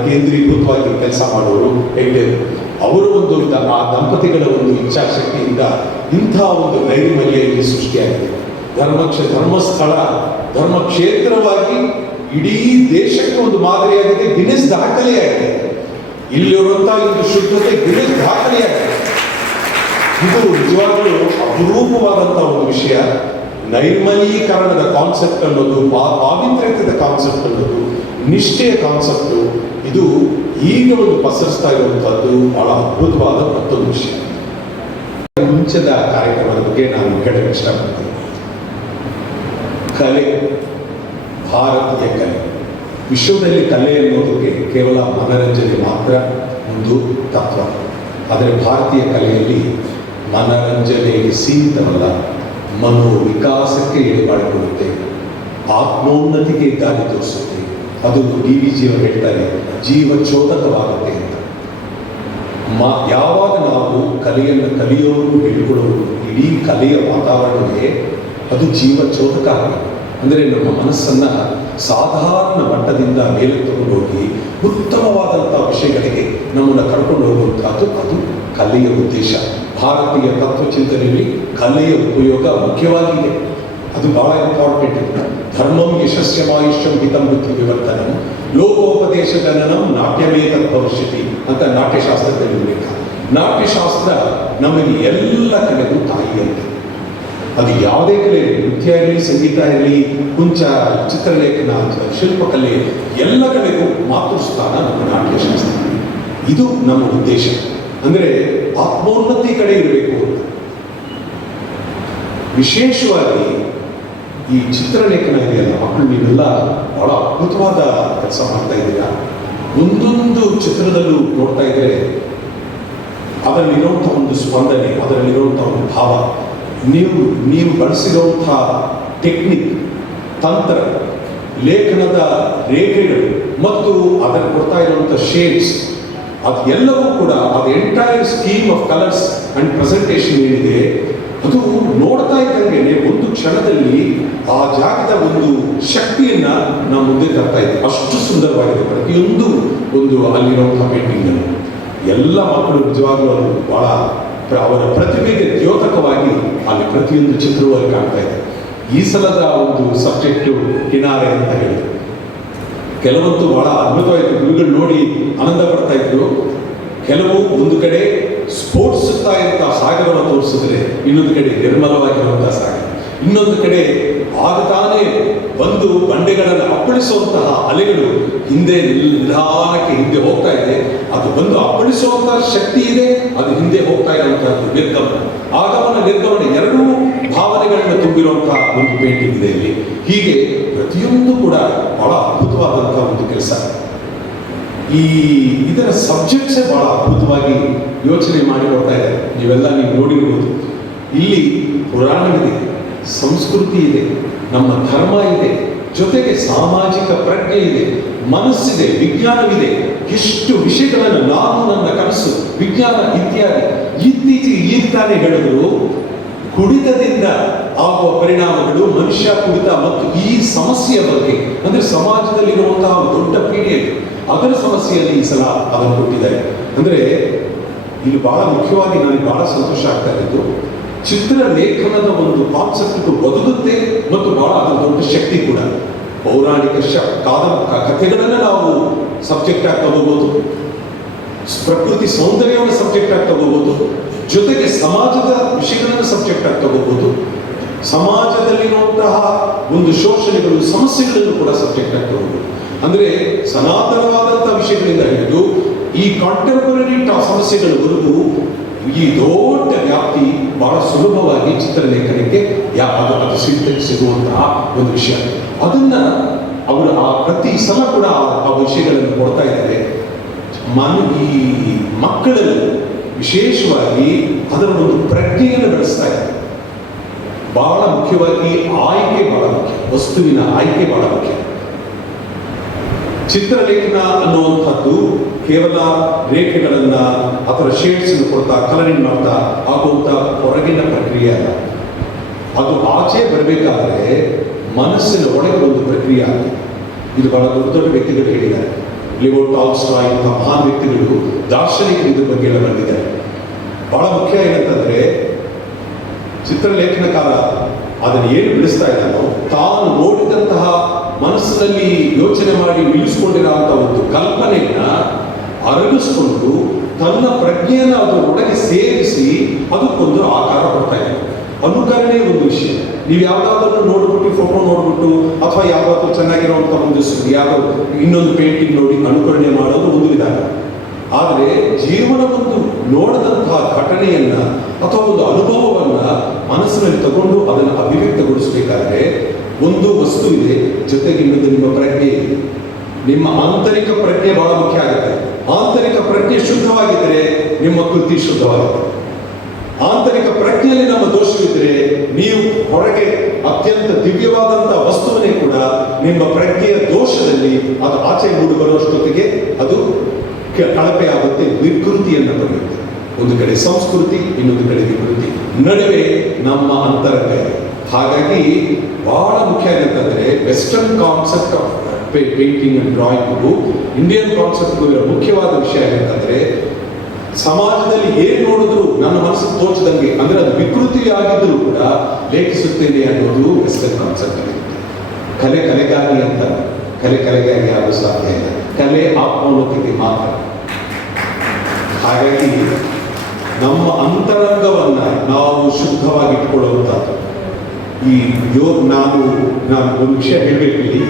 ಕೇಂದ್ರೀಕೃತವಾಗಿ ಕೆಲಸ ಮಾಡೋರು ಹೆಗ್ಡೆರು. ಅವರು ಆ ದಂಪತಿಗಳ ಒಂದು ಇಚ್ಛಾಶಕ್ತಿಯಿಂದ ಇಂಥ ಒಂದು ನೈರ್ಮಲ್ಯ ಇಲ್ಲಿ ಸೃಷ್ಟಿಯಾಗಿದೆ. ಧರ್ಮಸ್ಥಳ ಧರ್ಮಕ್ಷೇತ್ರವಾಗಿ ಇಡೀ ದೇಶಕ್ಕೆ ಒಂದು ಮಾದರಿಯಾಗಿದೆ, ಗಿನ್ನೆಸ್ ದಾಖಲೆಯಾಗಿದೆ. ಇಲ್ಲಿರುವಂತಹ ಒಂದು ಶುದ್ಧತೆ ಗಿನ್ನೆಸ್ ದಾಖಲೆಯಾಗಿದೆ. ಇದು ನಿಜವಾಗಲೂ ಅಪರೂಪವಾದಂತಹ ಒಂದು ವಿಷಯ. ನೈರ್ಮಲೀಕರಣದ ಕಾನ್ಸೆಪ್ಟ್ ಅನ್ನೋದು, ಪಾವಿತ್ರ್ಯದ ಕಾನ್ಸೆಪ್ಟ್ ಅನ್ನೋದು, ನಿಷ್ಠೆಯ ಕಾನ್ಸೆಪ್ಟು, ಇದು ಈಗ ಒಂದು ಪಸರಿಸ್ತಾ ಇರುವಂತಹದ್ದು ಬಹಳ ಅದ್ಭುತವಾದ ಮತ್ತೊಂದು ವಿಷಯ. ಮುಂಚೆದ ಕಾರ್ಯಕ್ರಮದ ಬಗ್ಗೆ ನಾನು ಹೇಳಕ್ಕೆ ಇಷ್ಟಪಡ್ತೀನಿ. ಕಲೆ, ಭಾರತೀಯ ಕಲೆ. ವಿಶ್ವದಲ್ಲಿ ಕಲೆ ಅನ್ನೋದಕ್ಕೆ ಕೇವಲ ಮನರಂಜನೆ ಮಾತ್ರ ಒಂದು ತತ್ವ. ಆದರೆ ಭಾರತೀಯ ಕಲೆಯಲ್ಲಿ ಮನರಂಜನೆಗೆ ಸೀಮಿತವಲ್ಲ, ಮನೋವಿಕಾಸಕ್ಕೆ ಎಡೆಮಾಡಿಕೊಡುತ್ತೆ, ಆತ್ಮೋನ್ನತಿಗೆ ದಾರಿ ತೋರಿಸುತ್ತೆ. ಅದು DVG ಅವರು ಹೇಳ್ತಾರೆ, ಜೀವಚೋದಕವಾಗುತ್ತೆ ಅಂತ. ಯಾವಾಗ ನಾವು ಕಲೆಯನ್ನು ಕಲಿಯೋರು ಹಿಡ್ಕೊಳ್ಳೋರು, ಇಡೀ ಕಲೆಯ ವಾತಾವರಣವೇ ಅದು ಜೀವಚೋದಕ ಆಗುತ್ತೆ. ಅಂದರೆ ನಮ್ಮ ಮನಸ್ಸನ್ನು ಸಾಧಾರಣ ಮಟ್ಟದಿಂದ ಮೇಲೆ ತಗೊಂಡು ಹೋಗಿ ಉತ್ತಮವಾದಂಥ ವಿಷಯಗಳಿಗೆ ನಮ್ಮನ್ನು ಕರ್ಕೊಂಡು ಹೋಗುವಂಥದ್ದು ಅದು ಕಲೆಯ ಉದ್ದೇಶ. ಭಾರತೀಯ ತತ್ವಚಿಂತನೆಯಲ್ಲಿ ಕಲೆಯ ಉಪಯೋಗ ಮುಖ್ಯವಾಗಿದೆ. ಅದು ಬಹಳ ಇಂಪಾರ್ಟೆಂಟ್. ಧರ್ಮಂ ಯಶಸ್ಯಮಾಯುಷ್ಯಂ ಹಿತಂ ಮೃತ್ಯು ವಿವರ್ತನಂ ಲೋಕೋಪದೇಶ ಜನನಂ ನಾಟ್ಯಮೇತದ್ ಭವಿಷ್ಯತಿ ಅಂತ ನಾಟ್ಯಶಾಸ್ತ್ರದಲ್ಲಿ ಉಲ್ಲೇಖ. ನಾಟ್ಯಶಾಸ್ತ್ರ ನಮಗೆ ಎಲ್ಲ ಕಲೆಗೂ ತಾಯಿಯಂತೆ. ಅದು ಯಾವುದೇ ಕಲೆ ಇರಲಿ, ನೃತ್ಯ ಇರಲಿ, ಸಂಗೀತ ಇರಲಿ, ಕುಂಚ, ಚಿತ್ರಲೇಖನ, ಶಿಲ್ಪಕಲೆ, ಎಲ್ಲ ಕಲೆಗೂ ಮಾತೃಸ್ಥಾನ ನಮ್ಮ ನಾಟ್ಯಶಾಸ್ತ್ರ. ಇದು ನಮ್ಮ ಉದ್ದೇಶ. ಅಂದರೆ ಆತ್ಮೋನ್ನತಿ ಕಡೆ ಇರಬೇಕು ಅಂತ. ವಿಶೇಷವಾಗಿ ಈ ಚಿತ್ರಲೇಖನ ಇದೆಯಲ್ಲ, ಮಕ್ಕಳು ನೀವೆಲ್ಲ ಬಹಳ ಅದ್ಭುತವಾದ ಕೆಲಸ ಮಾಡ್ತಾ ಇದ್ದೀರಾ. ಒಂದೊಂದು ಚಿತ್ರದಲ್ಲೂ ನೋಡ್ತಾ ಇದ್ರೆ ಅದರಲ್ಲಿರುವಂಥ ಒಂದು ಸ್ಪಂದನೆ, ಅದರಲ್ಲಿರುವಂಥ ಒಂದು ಭಾವ, ನೀವು ಬಳಸಿರುವಂಥ ಟೆಕ್ನಿಕ್, ತಂತ್ರ, ಲೇಖನದ ರೇಖೆಗಳು ಮತ್ತು ಅದನ್ನು ಕೊಡ್ತಾ ಇರುವಂಥ ಶೇಡ್ಸ್, ಅದೆಲ್ಲವೂ ಕೂಡ ಅದು entire scheme of colours and presentation ಏನಿದೆ, ಅದು ನೋಡ್ತಾ ಇದ್ದಂಗೆ ಒಂದು ಕ್ಷಣದಲ್ಲಿ ಆ ಜಾಗದ ಒಂದು ಶಕ್ತಿಯನ್ನ ನಾವು ಮುಂದೆ ತರ್ತಾ ಇದ್ದೀವಿ. ಅಷ್ಟು ಸುಂದರವಾಗಿದೆ ಪ್ರತಿಯೊಂದು ಅಲ್ಲಿರುವಂತಹ ಪೇಂಟಿಂಗ್ ಅನ್ನು. ಎಲ್ಲ ಮಕ್ಕಳು ನಿಜವಾಗ್ಲೂ ಅದು ಬಹಳ ಅವರ ಪ್ರತಿಭೆಗೆ ದ್ಯೋತಕವಾಗಿ ಅಲ್ಲಿ ಪ್ರತಿಯೊಂದು ಚಿತ್ರವೂ ಅಲ್ಲಿ ಕಾಣ್ತಾ ಇದೆ. ಈ ಸಲದ ಒಂದು ಸಬ್ಜೆಕ್ಟು ಕಿನಾರೆ ಅಂತ ಹೇಳಿದ್ರು. ಕೆಲವಂತೂ ಬಹಳ ಅದ್ಭುತವಾಯಿತು, ಗುರುಗಳು ನೋಡಿ ಆನಂದ ಪಡ್ತಾ ಇದ್ರು. ಕೆಲವು ಒಂದು ಕಡೆ ಸ್ಫೋಟಿಸುತ್ತಾ ಇರುವಂಥ ಸಾಗರವನ್ನು ತೋರಿಸಿದ್ರೆ, ಇನ್ನೊಂದು ಕಡೆ ನಿರ್ಮಲವಾಗಿರುವಂತಹ ಸಾಗರ, ಇನ್ನೊಂದು ಕಡೆ ತಾನೇ ಬಂದು ಬಂಡೆಗಳನ್ನು ಅಪ್ಪಳಿಸುವಂತಹ ಅಲೆಗಳು ಹಿಂದೆ ನಿಧಾನಕ್ಕೆ ಹಿಂದೆ ಹೋಗ್ತಾ ಇದೆ. ಅದು ಬಂದು ಅಪ್ಪಳಿಸುವಂತಹ ಶಕ್ತಿ ಇದೆ, ಅದು ಹಿಂದೆ ಹೋಗ್ತಾ ಇರುವಂತಹದ್ದು ನಿರ್ಗಮನ, ಆಗಮನ ನಿರ್ಗಮನ ಎರಡೂ ಭಾವನೆಗಳನ್ನು ತುಂಬಿರುವಂತಹ ಒಂದು ಪೇಂಟಿಂಗ್ ಇದೆ ಇಲ್ಲಿ. ಹೀಗೆ ಪ್ರತಿಯೊಂದು ಕೂಡ ಬಹಳ ಅದ್ಭುತವಾದಂತಹ ಒಂದು ಕೆಲಸ. ಇದರ ಸಬ್ಜೆಕ್ಟ್ಸೇ ಬಹಳ ಅದ್ಭುತವಾಗಿ ಯೋಚನೆ ಮಾಡಿ ಕೊಡ್ತಾ ಇದ್ದಾರೆ. ನೀವು ನೋಡಿರ್ಬೋದು. ಇಲ್ಲಿ ಪುರಾಣವಿದೆ, ಸಂಸ್ಕೃತಿ ಇದೆ, ನಮ್ಮ ಧರ್ಮ ಇದೆ, ಜೊತೆಗೆ ಸಾಮಾಜಿಕ ಪ್ರಜ್ಞೆ ಇದೆ, ಮನಸ್ಸಿದೆ, ವಿಜ್ಞಾನವಿದೆ. ಎಷ್ಟು ವಿಷಯಗಳನ್ನು ನಾನು, ನನ್ನ ಕನಸು, ವಿಜ್ಞಾನ ಇತ್ಯಾದಿ. ಇತ್ತೀಚೆಗೆ ಈಗ ತಾನೇ ಹೇಳಿದ್ರು ಕುಡಿತದಿಂದ ಆಗುವ ಪರಿಣಾಮಗಳು, ಮನುಷ್ಯ ಕುಡಿತ ಮತ್ತು ಈ ಸಮಸ್ಯೆಯ ಬಗ್ಗೆ, ಅಂದ್ರೆ ಸಮಾಜದಲ್ಲಿರುವಂತಹ ದೊಡ್ಡ ಪೀಡೆ ಅದರ ಸಮಸ್ಯೆಯಲ್ಲಿ ಈ ಸಲ ಅದನ್ನು ಕೊಟ್ಟಿದ್ದಾರೆ. ಅಂದ್ರೆ ಇಲ್ಲಿ ಬಹಳ ಮುಖ್ಯವಾಗಿ ನನಗೆ ಬಹಳ ಸಂತೋಷ ಆಗ್ತಾ ಇದ್ದು, ಚಿತ್ರಲೇಖನದ ಒಂದು ಕಾನ್ಸೆಪ್ಟ್ ಬದುಕುತ್ತೆ ಮತ್ತು ಬಹಳ ಅದರ ದೊಡ್ಡ ಶಕ್ತಿ ಕೂಡ. ಪೌರಾಣಿಕ ಕಥೆಗಳನ್ನು ನಾವು ಸಬ್ಜೆಕ್ಟ್ ಆಗಿ ತಗೋಬಹುದು, ಪ್ರಕೃತಿ ಸೌಂದರ್ಯವನ್ನು ಸಬ್ಜೆಕ್ಟ್ ಆಗಿ ತಗೋಬಹುದು, ಜೊತೆಗೆ ಸಮಾಜದ ವಿಷಯಗಳನ್ನು ಸಬ್ಜೆಕ್ಟ್ ಆಗಿ ತಗೋಬಹುದು, ಸಮಾಜದಲ್ಲಿರುವಂತಹ ಒಂದು ಶೋಷಣೆಗಳು, ಸಮಸ್ಯೆಗಳನ್ನು ಕೂಡ ಸಬ್ಜೆಕ್ಟ್ ಆಗಿ ತಗೋಬಹುದು. ಅಂದ್ರೆ ಸನಾತನವಾದಂತಹ ವಿಷಯಗಳಿಂದ ಹಿಡಿದು ಈ ಕಾಂಟೆಂಪರರಿ ಸಮಸ್ಯೆಗಳವರೆಗೂ ಈ ದೊಡ್ಡ ವ್ಯಾಪ್ತಿ ಬಹಳ ಸುಲಭವಾಗಿ ಚಿತ್ರಲೇಖನಕ್ಕೆ ಅದು ಸಿಗುವಂತಹ ಒಂದು ವಿಷಯ. ಅದನ್ನ ಅವರು ಆ ಪ್ರತಿ ಸಲ ಕೂಡ ಆ ವಿಷಯಗಳನ್ನು ಕೊಡ್ತಾ ಇದ್ದಾರೆ. ಈ ಮಕ್ಕಳಲ್ಲಿ ವಿಶೇಷವಾಗಿ ಅದರ ಒಂದು ಪ್ರಜ್ಞೆಯನ್ನು ಬೆಳೆಸ್ತಾ ಇದ್ದಾರೆ. ಬಹಳ ಮುಖ್ಯವಾಗಿ ಆಯ್ಕೆ ಬಹಳ ಮುಖ್ಯ, ವಸ್ತುವಿನ ಆಯ್ಕೆ ಬಹಳ ಮುಖ್ಯ. ಚಿತ್ರಲೇಖನ ಅನ್ನುವಂಥದ್ದು ಕೇವಲ ರೇಖೆಗಳನ್ನ ಅದರ ಶೇಡ್ಸ್ ಕೊಡ್ತಾ ಕಲರಿಂಗ್ ಮಾಡ್ತಾ ಆಗುವಂತ ಹೊರಗಿನ ಪ್ರಕ್ರಿಯೆ ಅಲ್ಲ. ಅದು ಆಚೆ ಬರಬೇಕಾದ್ರೆ ಮನಸ್ಸಿನ ಒಳಗೆ ಒಂದು ಪ್ರಕ್ರಿಯೆ ಆಗುತ್ತೆ. ಇದು ಬಹಳ ದೊಡ್ಡ ದೊಡ್ಡ ವ್ಯಕ್ತಿಗಳು ಹೇಳಿದ್ದಾರೆ. ಲಿಯೋ ಟಾಲ್ಸ್ಟಾಯ್ ಇಂತಹ ಮಹಾನ್ ವ್ಯಕ್ತಿಗಳು, ದಾರ್ಶನಿಕರು ಇದ್ರ ಬಗ್ಗೆ ಎಲ್ಲ ಬಂದಿದ್ದಾರೆ. ಬಹಳ ಮುಖ್ಯ ಏನಂತಂದ್ರೆ, ಚಿತ್ರಲೇಖನಕಾರ ಅದನ್ನು ಏನು ಬಿಡಿಸ್ತಾ ಇದ್ದಾನೋ, ತಾನು ನೋಡಿದಂತಹ ಮನಸ್ಸಿನಲ್ಲಿ ಯೋಚನೆ ಮಾಡಿ ನಿಲ್ಲಿಸ್ಕೊಂಡಿರುವಂತಹ ಒಂದು ಕಲ್ಪನೆಯನ್ನ ಅರಗಿಸ್ಕೊಂಡು ತನ್ನ ಪ್ರಜ್ಞೆಯನ್ನು ಅದರೊಳಗೆ ಸೇರಿಸಿ ಅದಕ್ಕೊಂದು ಆಕಾರ ಕೊಡ್ತಾ ಇದ್ದಾರೆ. ಅನುಕರಣೆ ಒಂದು ವಿಷಯ. ನೀವು ಯಾವ್ದಾದ್ರು ನೋಡ್ಬಿಟ್ಟು, ಫೋಟೋ ನೋಡ್ಬಿಟ್ಟು ಅಥವಾ ಯಾವ್ದಾದ್ರು ಚೆನ್ನಾಗಿರುವಂತ ಒಂದು ಯಾವ ಇನ್ನೊಂದು ಪೇಂಟಿಂಗ್ ನೋಡಿ ಅನುಕರಣೆ ಮಾಡೋದು ಒಂದು ವಿಧಾನ. ಆದರೆ ಜೀವನವೊಂದು ನೋಡದಂತಹ ಘಟನೆಯನ್ನ ಅಥವಾ ಒಂದು ಅನುಭವವನ್ನ ಮನಸ್ಸಿನಲ್ಲಿ ತಗೊಂಡು ಅದನ್ನು ಅಭಿವ್ಯಕ್ತಗೊಳಿಸಬೇಕಾದ್ರೆ ಒಂದು ವಸ್ತು ಇದೆ, ಜೊತೆಗೆ ಇನ್ನೊಂದು ನಿಮ್ಮ ಪ್ರಜ್ಞೆ ಇದೆ. ನಿಮ್ಮ ಆಂತರಿಕ ಪ್ರಜ್ಞೆ ಬಹಳ ಮುಖ್ಯ ಆಗುತ್ತೆ. ಆಂತರಿಕ ಪ್ರಜ್ಞೆ ಶುದ್ಧವಾಗಿದ್ದರೆ ನಿಮ್ಮ ಕೃತಿ ಶುದ್ಧವಾಗುತ್ತೆ. ಆಂತರಿಕ ಪ್ರಜ್ಞೆಯಲ್ಲಿ ನಮ್ಮ ದೋಷವಿದ್ದರೆ ನೀವು ಹೊರಗೆ ಅತ್ಯಂತ ದಿವ್ಯವಾದಂತಹ ವಸ್ತುವನ್ನೇ ಕೂಡ ನಿಮ್ಮ ಪ್ರಜ್ಞೆಯ ದೋಷದಲ್ಲಿ ಅದು ಆಚೆ ಮೂಡಿ ಬರುವಷ್ಟೊತ್ತಿಗೆ ಅದು ಕಳಪೆ ಆಗುತ್ತೆ, ವಿಕೃತಿಯನ್ನು ಪಡೆಯುತ್ತೆ. ಒಂದು ಕಡೆ ಸಂಸ್ಕೃತಿ, ಇನ್ನೊಂದು ಕಡೆ ವಿಕೃತಿ, ನಡುವೆ ನಮ್ಮ ಅಂತರಂಗ. ಹಾಗಾಗಿ ಬಹಳ ಮುಖ್ಯ ಏನಂತಂದ್ರೆ, western concept of painting and drawing, Indian concept ಮುಖ್ಯವಾದ ವಿಷಯ ಏನಂತಂದ್ರೆ, ಸಮಾಜದಲ್ಲಿ ಏನ್ ನೋಡಿದ್ರು ನನ್ನ ಮನಸ್ಸು ತೋಚದಂಗೆ, ಅಂದ್ರೆ ಅದು ವಿಕೃತಿ ಆಗಿದ್ರು ಕೂಡ ಲೇಖಿಸುತ್ತೇನೆ ಅನ್ನೋದು ವೆಸ್ಟರ್ನ್ ಕಾನ್ಸೆಪ್ಟ್ ಆಗಿರುತ್ತೆ. ಕಲೆ ಕಲೆಗಾಗಿ ಅಂತ, ಕಲೆ ಕಲೆಗಾಗಿ ಆಗೋ ಸಾಧ್ಯ ಇಲ್ಲ. ಕಲೆ ಆತ್ಮೋನ್ನತಿಗೆ ಮಾತ್ರ. ಹಾಗಾಗಿ ನಮ್ಮ ಅಂತರಂಗವನ್ನ ನಾವು ಶುದ್ಧವಾಗಿಟ್ಕೊಳ್ಳುವಂಥದ್ದು. ಈ ನಾನು ಒಂದು ವಿಷಯ ಹೇಳಬೇಕು ಇಲ್ಲಿ.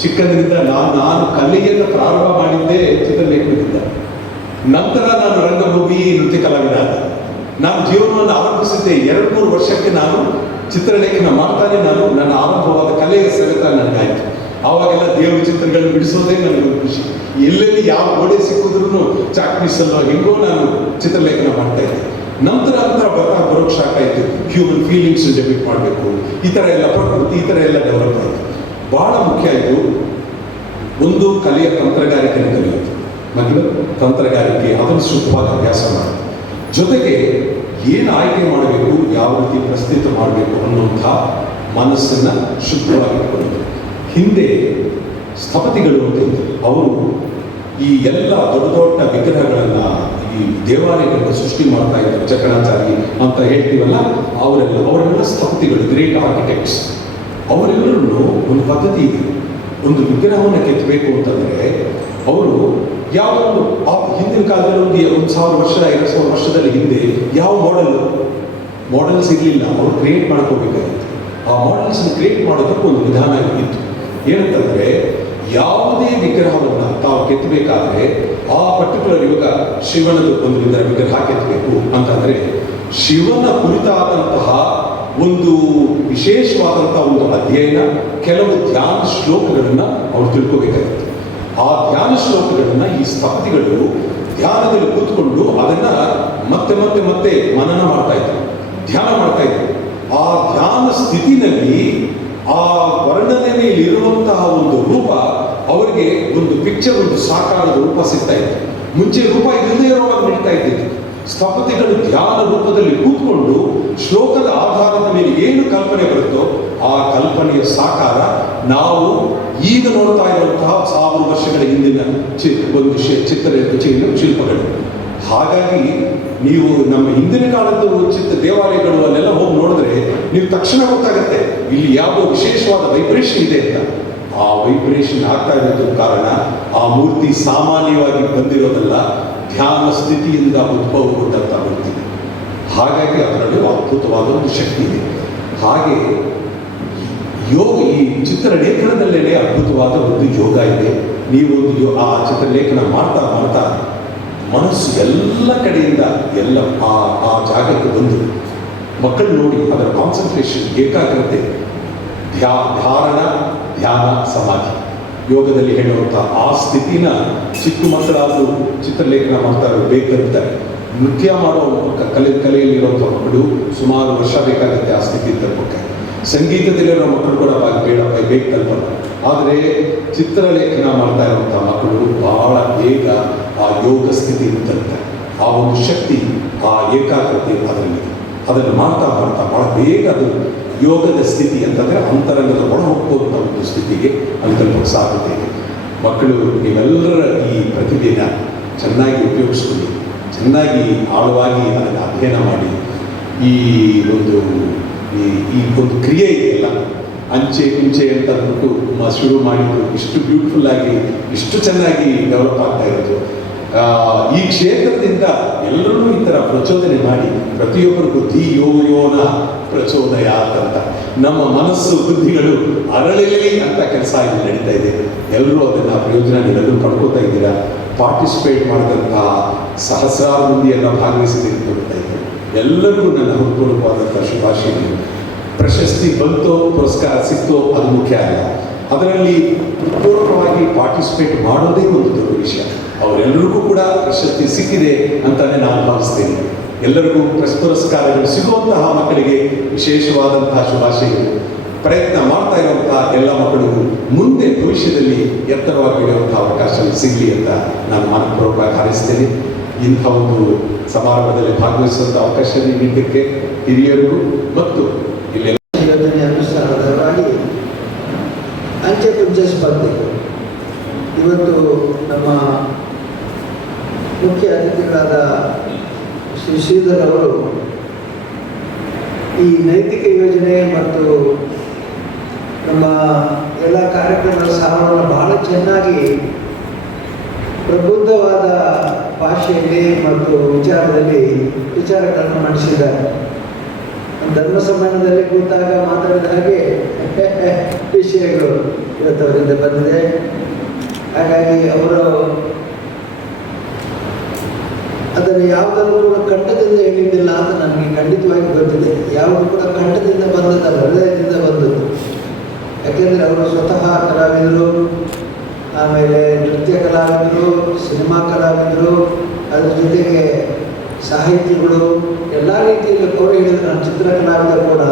ಚಿಕ್ಕಂದಿನಿಂದ ನಾನು ಕಲೆಯನ್ನು ಪ್ರಾರಂಭ ಮಾಡಿದ್ದೇ ಚಿತ್ರಲೇಖನದಿಂದ. ನಂತರ ನಾನು ರಂಗಭೂಮಿ ನೃತ್ಯ ಕಲಾವಿದ. ನಾನು ಜೀವನವನ್ನು ಆರಂಭಿಸಿದ್ದೆ 2-3 ವರ್ಷಕ್ಕೆ ನಾನು ಚಿತ್ರಲೇಖನ ಮಾಡ್ತಾನೆ ನನ್ನ ಆರಂಭವಾದ ಕಲೆಯ ಸವೆತ ನನಗಾಯ್ತು. ಆವಾಗೆಲ್ಲ ದೇವರ ಚಿತ್ರಗಳನ್ನು ಬಿಡಿಸೋದೇ ನನಗೆ ಖುಷಿ. ಎಲ್ಲೆಲ್ಲಿ ಯಾವ ಗೋಡೆ ಸಿಕ್ಕಿದ್ರು ಚಾಕ್ ಪೀಸಲ್ಲೋ ಹೆಂಗೋ ನಾನು ಚಿತ್ರಲೇಖನ ಮಾಡ್ತಾ ಇದ್ದೆ. ನಂತರ ಬರೋಕ್ಕೆ ಸಾಕಾಯಿತು. ಹ್ಯೂಮನ್ ಫೀಲಿಂಗ್ಸ್ ಡೆಬಿಟ್ ಮಾಡಬೇಕು, ಈ ಥರ ಎಲ್ಲ ಪ್ರಕೃತಿ, ಈ ಥರ ಎಲ್ಲ ಡೆವಲಪ್ ಆಯಿತು. ಬಹಳ ಮುಖ್ಯ ಆಯಿತು ಒಂದು ಕಲೆಯ ತಂತ್ರಗಾರಿಕೆಯನ್ನು ಕಲಿಯುತ್ತೆ. ಮಕ್ಕಳು ತಂತ್ರಗಾರಿಕೆ ಅದನ್ನು ಶುದ್ಧವಾಗಿ ಅಭ್ಯಾಸ ಮಾಡಿ, ಜೊತೆಗೆ ಏನು ಆಯ್ಕೆ ಮಾಡಬೇಕು, ಯಾವ ರೀತಿ ಪ್ರಸ್ತುತ ಮಾಡಬೇಕು ಅನ್ನುವಂಥ ಮನಸ್ಸನ್ನು ಶುದ್ಧವಾಗಿಟ್ಕೊಳ್ಳೋದು. ಹಿಂದೆ ಸ್ಥಪತಿಗಳು ಅಂತ ಇದ್ದರು. ಅವರು ಈ ಎಲ್ಲ ದೊಡ್ಡ ದೊಡ್ಡ ವಿಗ್ರಹಗಳನ್ನು, ಈ ದೇವಾಲಯಗಳನ್ನು ಸೃಷ್ಟಿ ಮಾಡ್ತಾ ಇದ್ದರು. ಚಕ್ಕಣಾಚಾರಿ ಅಂತ ಹೇಳ್ತೀವಲ್ಲ, ಅವರೆಲ್ಲ ಸ್ಥಪತಿಗಳು, ಗ್ರೇಟ್ ಆರ್ಕಿಟೆಕ್ಟ್ಸ್. ಅವರೆಲ್ಲರೂ ಒಂದು ಪದ್ಧತಿ ಇದೆ. ಒಂದು ವಿಗ್ರಹವನ್ನು ಕೆತ್ತಬೇಕು ಅಂತಂದರೆ ಅವರು ಯಾವುದೊಂದು ಹಿಂದಿನ ಕಾಲದಲ್ಲಿ ಒಂದು 1000 ವರ್ಷ 2000 ವರ್ಷದಲ್ಲಿ ಹಿಂದೆ ಯಾವ ಮಾಡೆಲ್ಸ್ ಇರಲಿಲ್ಲ. ಅವರು ಕ್ರಿಯೇಟ್ ಮಾಡ್ಕೋಬೇಕಾಗಿತ್ತು. ಆ ಮಾಡೆಲ್ಸ್ನ ಕ್ರಿಯೇಟ್ ಮಾಡೋದಕ್ಕೆ ಒಂದು ವಿಧಾನ ಇತ್ತು. ಏನಂತಂದರೆ, ಯಾವುದೇ ವಿಗ್ರಹವನ್ನು ತಾವು ಕೆತ್ತಬೇಕಾದ್ರೆ ಆ ಪರ್ಟಿಕ್ಯುಲರ್ ಇವಾಗ ಶಿವನದು ಒಂದು ವಿಗ್ರಹ ಕೆತ್ತಬೇಕು ಅಂತಂದರೆ, ಶಿವನ ಕುರಿತಾದಂತಹ ಒಂದು ವಿಶೇಷವಾದಂತಹ ಒಂದು ಅಧ್ಯಯನ, ಕೆಲವು ಧ್ಯಾನ ಶ್ಲೋಕಗಳನ್ನು ಅವರು ತಿಳ್ಕೋಬೇಕಾಗಿತ್ತು. ಆ ಧ್ಯಾನ ಶ್ಲೋಕಗಳನ್ನ ಈ ಸ್ಥಪತಿಗಳು ಧ್ಯಾನದಲ್ಲಿ ಕೂತ್ಕೊಂಡು ಅದನ್ನ ಮತ್ತೆ ಮತ್ತೆ ಮತ್ತೆ ಮನನ ಮಾಡ್ತಾ ಇದ್ರು, ಧ್ಯಾನ ಮಾಡ್ತಾ ಇದ್ರು. ಆ ಧ್ಯಾನ ಸ್ಥಿತಿನಲ್ಲಿ ಆ ವರ್ಣನೆಯಲ್ಲಿ ಇರುವಂತಹ ಒಂದು ರೂಪ ಅವರಿಗೆ ಒಂದು ಪಿಕ್ಚರ್, ಒಂದು ಸಾಕಾರದ ರೂಪ ಸಿಗ್ತಾ ಇತ್ತು. ಮುಂಚೆ ರೂಪ ಇಲ್ಲದೆ ಇರುವಾಗ ನಡೀತಾ ಇದ್ದಿತ್ತು. ಸ್ಥಪತಿಗಳು ಧ್ಯಾನ ರೂಪದಲ್ಲಿ ಕೂತ್ಕೊಂಡು ಶ್ಲೋಕದ ಆಧಾರದ ಮೇಲೆ ಏನು ಕಲ್ಪನೆ ಬರುತ್ತೋ ಆ ಕಲ್ಪನೆಯ ಸಾಕಾರ ನಾವು ಈಗ ನೋಡ್ತಾ ಇರುವಂತಹ 1000 ವರ್ಷಗಳ ಹಿಂದಿನ ಒಂದು ಶಿಲ್ಪಗಳು. ಹಾಗಾಗಿ ನೀವು ನಮ್ಮ ಹಿಂದಿನ ಕಾಲದ ದೇವಾಲಯಗಳು ಅಲ್ಲೆಲ್ಲ ಹೋಗಿ ನೋಡಿದ್ರೆ ನೀವು ತಕ್ಷಣ ಗೊತ್ತಾಗುತ್ತೆ ಇಲ್ಲಿ ಯಾವುದೋ ವಿಶೇಷವಾದ ವೈಬ್ರೇಷನ್ ಇದೆ ಅಂತ. ಆ ವೈಬ್ರೇಷನ್ ಆಗ್ತಾ ಇರೋದ್ರ ಕಾರಣ ಆ ಮೂರ್ತಿ ಸಾಮಾನ್ಯವಾಗಿ ಬಂದಿರೋದಲ್ಲ, ಧ್ಯಾನ ಸ್ಥಿತಿಯಿಂದ ಉದ್ಭವಗೊಂಡಂತ ಮೂರ್ತಿ. ಹಾಗಾಗಿ ಅದರಲ್ಲಿ ಅದ್ಭುತವಾದ ಒಂದು ಶಕ್ತಿ ಇದೆ. ಹಾಗೆ ಯೋಗ, ಈ ಚಿತ್ರಲೇಖನದಲ್ಲೇ ಅದ್ಭುತವಾದ ಒಂದು ಯೋಗ ಇದೆ. ನೀವೊಂದು ಆ ಚಿತ್ರಲೇಖನ ಮಾಡ್ತಾ ಮಾಡ್ತಾ ಮನಸ್ಸು ಎಲ್ಲ ಕಡೆಯಿಂದ ಎಲ್ಲ ಆ ಜಾಗಕ್ಕೆ ಬಂದು ಮಕ್ಕಳು ನೋಡಿ ಅದರ ಕಾನ್ಸಂಟ್ರೇಷನ್, ಏಕಾಗ್ರತೆ, ಧಾರಣ, ಧ್ಯಾನ, ಸಮಾಧಿ, ಯೋಗದಲ್ಲಿ ಹೇಳುವಂಥ ಆ ಸ್ಥಿತಿನ ಚಿಕ್ಕ ಮಕ್ಕಳಾದರೂ ಚಿತ್ರಲೇಖನ ಮಾಡ್ತಾರೆ, ಬೇಕಂತಾರೆ. ನೃತ್ಯ ಮಾಡೋ ಕಲೆಯಲ್ಲಿರುವಂಥ ಮಕ್ಕಳು ಸುಮಾರು ವರ್ಷ ಬೇಕಾಗುತ್ತೆ ಆ ಸ್ಥಿತಿ ತಲುಪಕ್ಕೆ. ಸಂಗೀತದಲ್ಲಿರೋ ಮಕ್ಕಳು ಕೂಡ ಬೇಗ ಕಲ್ಪನೆ. ಆದರೆ ಚಿತ್ರಲೇಖನ ಮಾಡ್ತಾ ಇರುವಂಥ ಮಕ್ಕಳು ಬಹಳ ಬೇಗ ಆ ಯೋಗ ಸ್ಥಿತಿಯನ್ನು ತಲುಪ್ತಾರೆ. ಆ ಒಂದು ಶಕ್ತಿ, ಆ ಏಕಾಗ್ರತೆ ಅದರಲ್ಲಿದೆ. ಅದನ್ನು ಮಾಡ್ತಾ ಮಾಡ್ತಾ ಬಹಳ ಬೇಗ ಅದು ಯೋಗದ ಸ್ಥಿತಿ ಅಂತಂದರೆ ಅಂತರಂಗದ ಒಳ ಹೋಗುವಂಥ ಒಂದು ಸ್ಥಿತಿಗೆ ಅಲ್ಲಿ ತಲುಪಕ್ಕೆ ಸಾಧ್ಯತೆ ಇದೆ. ಮಕ್ಕಳು ನೀವೆಲ್ಲರ ಈ ಪ್ರತಿಭೆನ ಚೆನ್ನಾಗಿ ಉಪಯೋಗಿಸ್ಕೊಂಡು ಚೆನ್ನಾಗಿ ಆಳವಾಗಿ ಅದನ್ನು ಅಧ್ಯಯನ ಮಾಡಿ ಈ ಒಂದು ಕ್ರಿಯೆ ಇದೆಯಲ್ಲ, ಅಂಚೆ ಕುಂಚೆ ಅಂತ ಅಂದ್ಬಿಟ್ಟು ಶುರು ಮಾಡಿದ್ದು ಇಷ್ಟು ಬ್ಯೂಟಿಫುಲ್ ಆಗಿ ಇಷ್ಟು ಚೆನ್ನಾಗಿ ಡೆವಲಪ್ ಆಗ್ತಾ ಇರೋದು. ಈ ಕ್ಷೇತ್ರದಿಂದ ಎಲ್ಲರೂ ಈ ಥರ ಪ್ರಚೋದನೆ ಮಾಡಿ ಪ್ರತಿಯೊಬ್ಬರಿಗೂ ಧಿಯೋಯೋನ ಪ್ರಚೋದಯಾತ್ ಅಂತ ನಮ್ಮ ಮನಸ್ಸು ಬುದ್ಧಿಗಳು ಅರಳಲಿ ಅಂತ ಕೆಲಸ ಇಲ್ಲಿ ನಡೀತಾ ಇದೆ. ಎಲ್ಲರೂ ಅದನ್ನು ಪ್ರಯೋಜನ ನೀವೆಲ್ಲರೂ ಪಡ್ಕೋತಾ ಇದ್ದೀರಾ. ಪಾರ್ಟಿಸಿಪೇಟ್ ಮಾಡಿದಂತಹ ಸಹಸ್ರಾರು ಮಂದಿಯನ್ನು ಭಾಗವಹಿಸಿದ್ದೀರಿ ನೋಡ್ತಾ ಇದ್ದಾರೆ. ಎಲ್ಲರಿಗೂ ನನ್ನ ಹೃತ್ಪೂರ್ವಕವಾದಂಥ ಶುಭಾಶಯಗಳು. ಪ್ರಶಸ್ತಿ ಬಂತೋ ಪುರಸ್ಕಾರ ಸಿಕ್ತೋ ಅದು ಮುಖ್ಯ ಅಲ್ಲ, ಅದರಲ್ಲಿ ಪೂರ್ವಕವಾಗಿ ಪಾರ್ಟಿಸಿಪೇಟ್ ಮಾಡೋದೇ ಒಂದು ದೊಡ್ಡ ವಿಷಯ. ಅವರೆಲ್ಲರಿಗೂ ಕೂಡ ಪ್ರಶಸ್ತಿ ಸಿಕ್ಕಿದೆ ಅಂತಾನೆ ನಾನು ಭಾವಿಸ್ತೇನೆ. ಎಲ್ಲರಿಗೂ ಪುರಸ್ಕಾರಗಳು ಸಿಗುವಂತಹ ಮಕ್ಕಳಿಗೆ ವಿಶೇಷವಾದಂತಹ ಶುಭಾಶಯಗಳು. ಪ್ರಯತ್ನ ಮಾಡ್ತಾ ಇರುವಂತಹ ಎಲ್ಲ ಮಕ್ಕಳಿಗೂ ಮುಂದೆ ಭವಿಷ್ಯದಲ್ಲಿ ಎತ್ತರವಾಗಿ ಬೆಳೆಯುವಂತಹ ಅವಕಾಶ ಸಿಗಲಿ ಅಂತ ನಾನು ಮನಪೂರ್ವಕವಾಗಿ ಹಾರೈಸ್ತೇನೆ. ಇಂಥ ಒಂದು ಸಮಾರಂಭದಲ್ಲಿ ಭಾಗವಹಿಸುವಂಥ ಅವಕಾಶ ನೀಡಿದ್ದಕ್ಕೆ ಹಿರಿಯರಿಗೂ ಮತ್ತು ಇಲ್ಲಿ ಯೋಜನೆ ಅನುಸಾರವಾಗಿ ಅಂಚೆ ಕುಂಚೆ ಸ್ಪರ್ಧೆ ಇವತ್ತು ನಮ್ಮ ಮುಖ್ಯ ಅತಿಥಿಗಳಾದ ಶ್ರೀ ಶ್ರೀಧರ್ ಅವರು ಈ ನೈತಿಕ ಯೋಜನೆ ಮತ್ತು ನಮ್ಮ ಎಲ್ಲ ಕಾರ್ಯಕ್ರಮಗಳ ಸಾರವನ್ನು ಬಹಳ ಚೆನ್ನಾಗಿ ಪ್ರಬುದ್ಧವಾದ ಭಾಷೆಯಲ್ಲಿ ಮತ್ತು ವಿಚಾರಗಳನ್ನು ಮಂಡಿಸಿದ್ದಾರೆ. ಧರ್ಮ ಸಮ್ಮೇಳನದಲ್ಲಿ ಕೂತಾಗ ಮಾತಾಡಿದ ಹಾಗೆ ವಿಷಯಗಳು ಇವತ್ತು ಅವರಿಂದ ಬಂದಿದೆ. ಹಾಗಾಗಿ ಅವರು ಅದನ್ನು ಯಾವುದನ್ನು ಕೂಡ ಕಂಠದಿಂದ ಹೇಳಿದ್ದಿಲ್ಲ ಅಂತ ನನಗೆ ಖಂಡಿತವಾಗಿ ಗೊತ್ತಿದೆ. ಯಾವುದು ಕೂಡ ಕಂಠದಿಂದ ಬಂದದಲ್ಲ, ಹೃದಯದಿಂದ ಬಂದದ್ದು. ಯಾಕೆಂದರೆ ಅವರು ಸ್ವತಃ ಕಲಾವಿದರು, ಆಮೇಲೆ ನೃತ್ಯ ಕಲಾವಿದರು, ಸಿನಿಮಾ ಕಲಾವಿದರು, ಅದ್ರ ಜೊತೆಗೆ ಸಾಹಿತಿಗಳು, ಎಲ್ಲ ರೀತಿಯಲ್ಲಿ ಅವರು ಹೇಳಿದರು. ನಾನು ಚಿತ್ರ ಕಲಾವಿದ ಕೂಡ.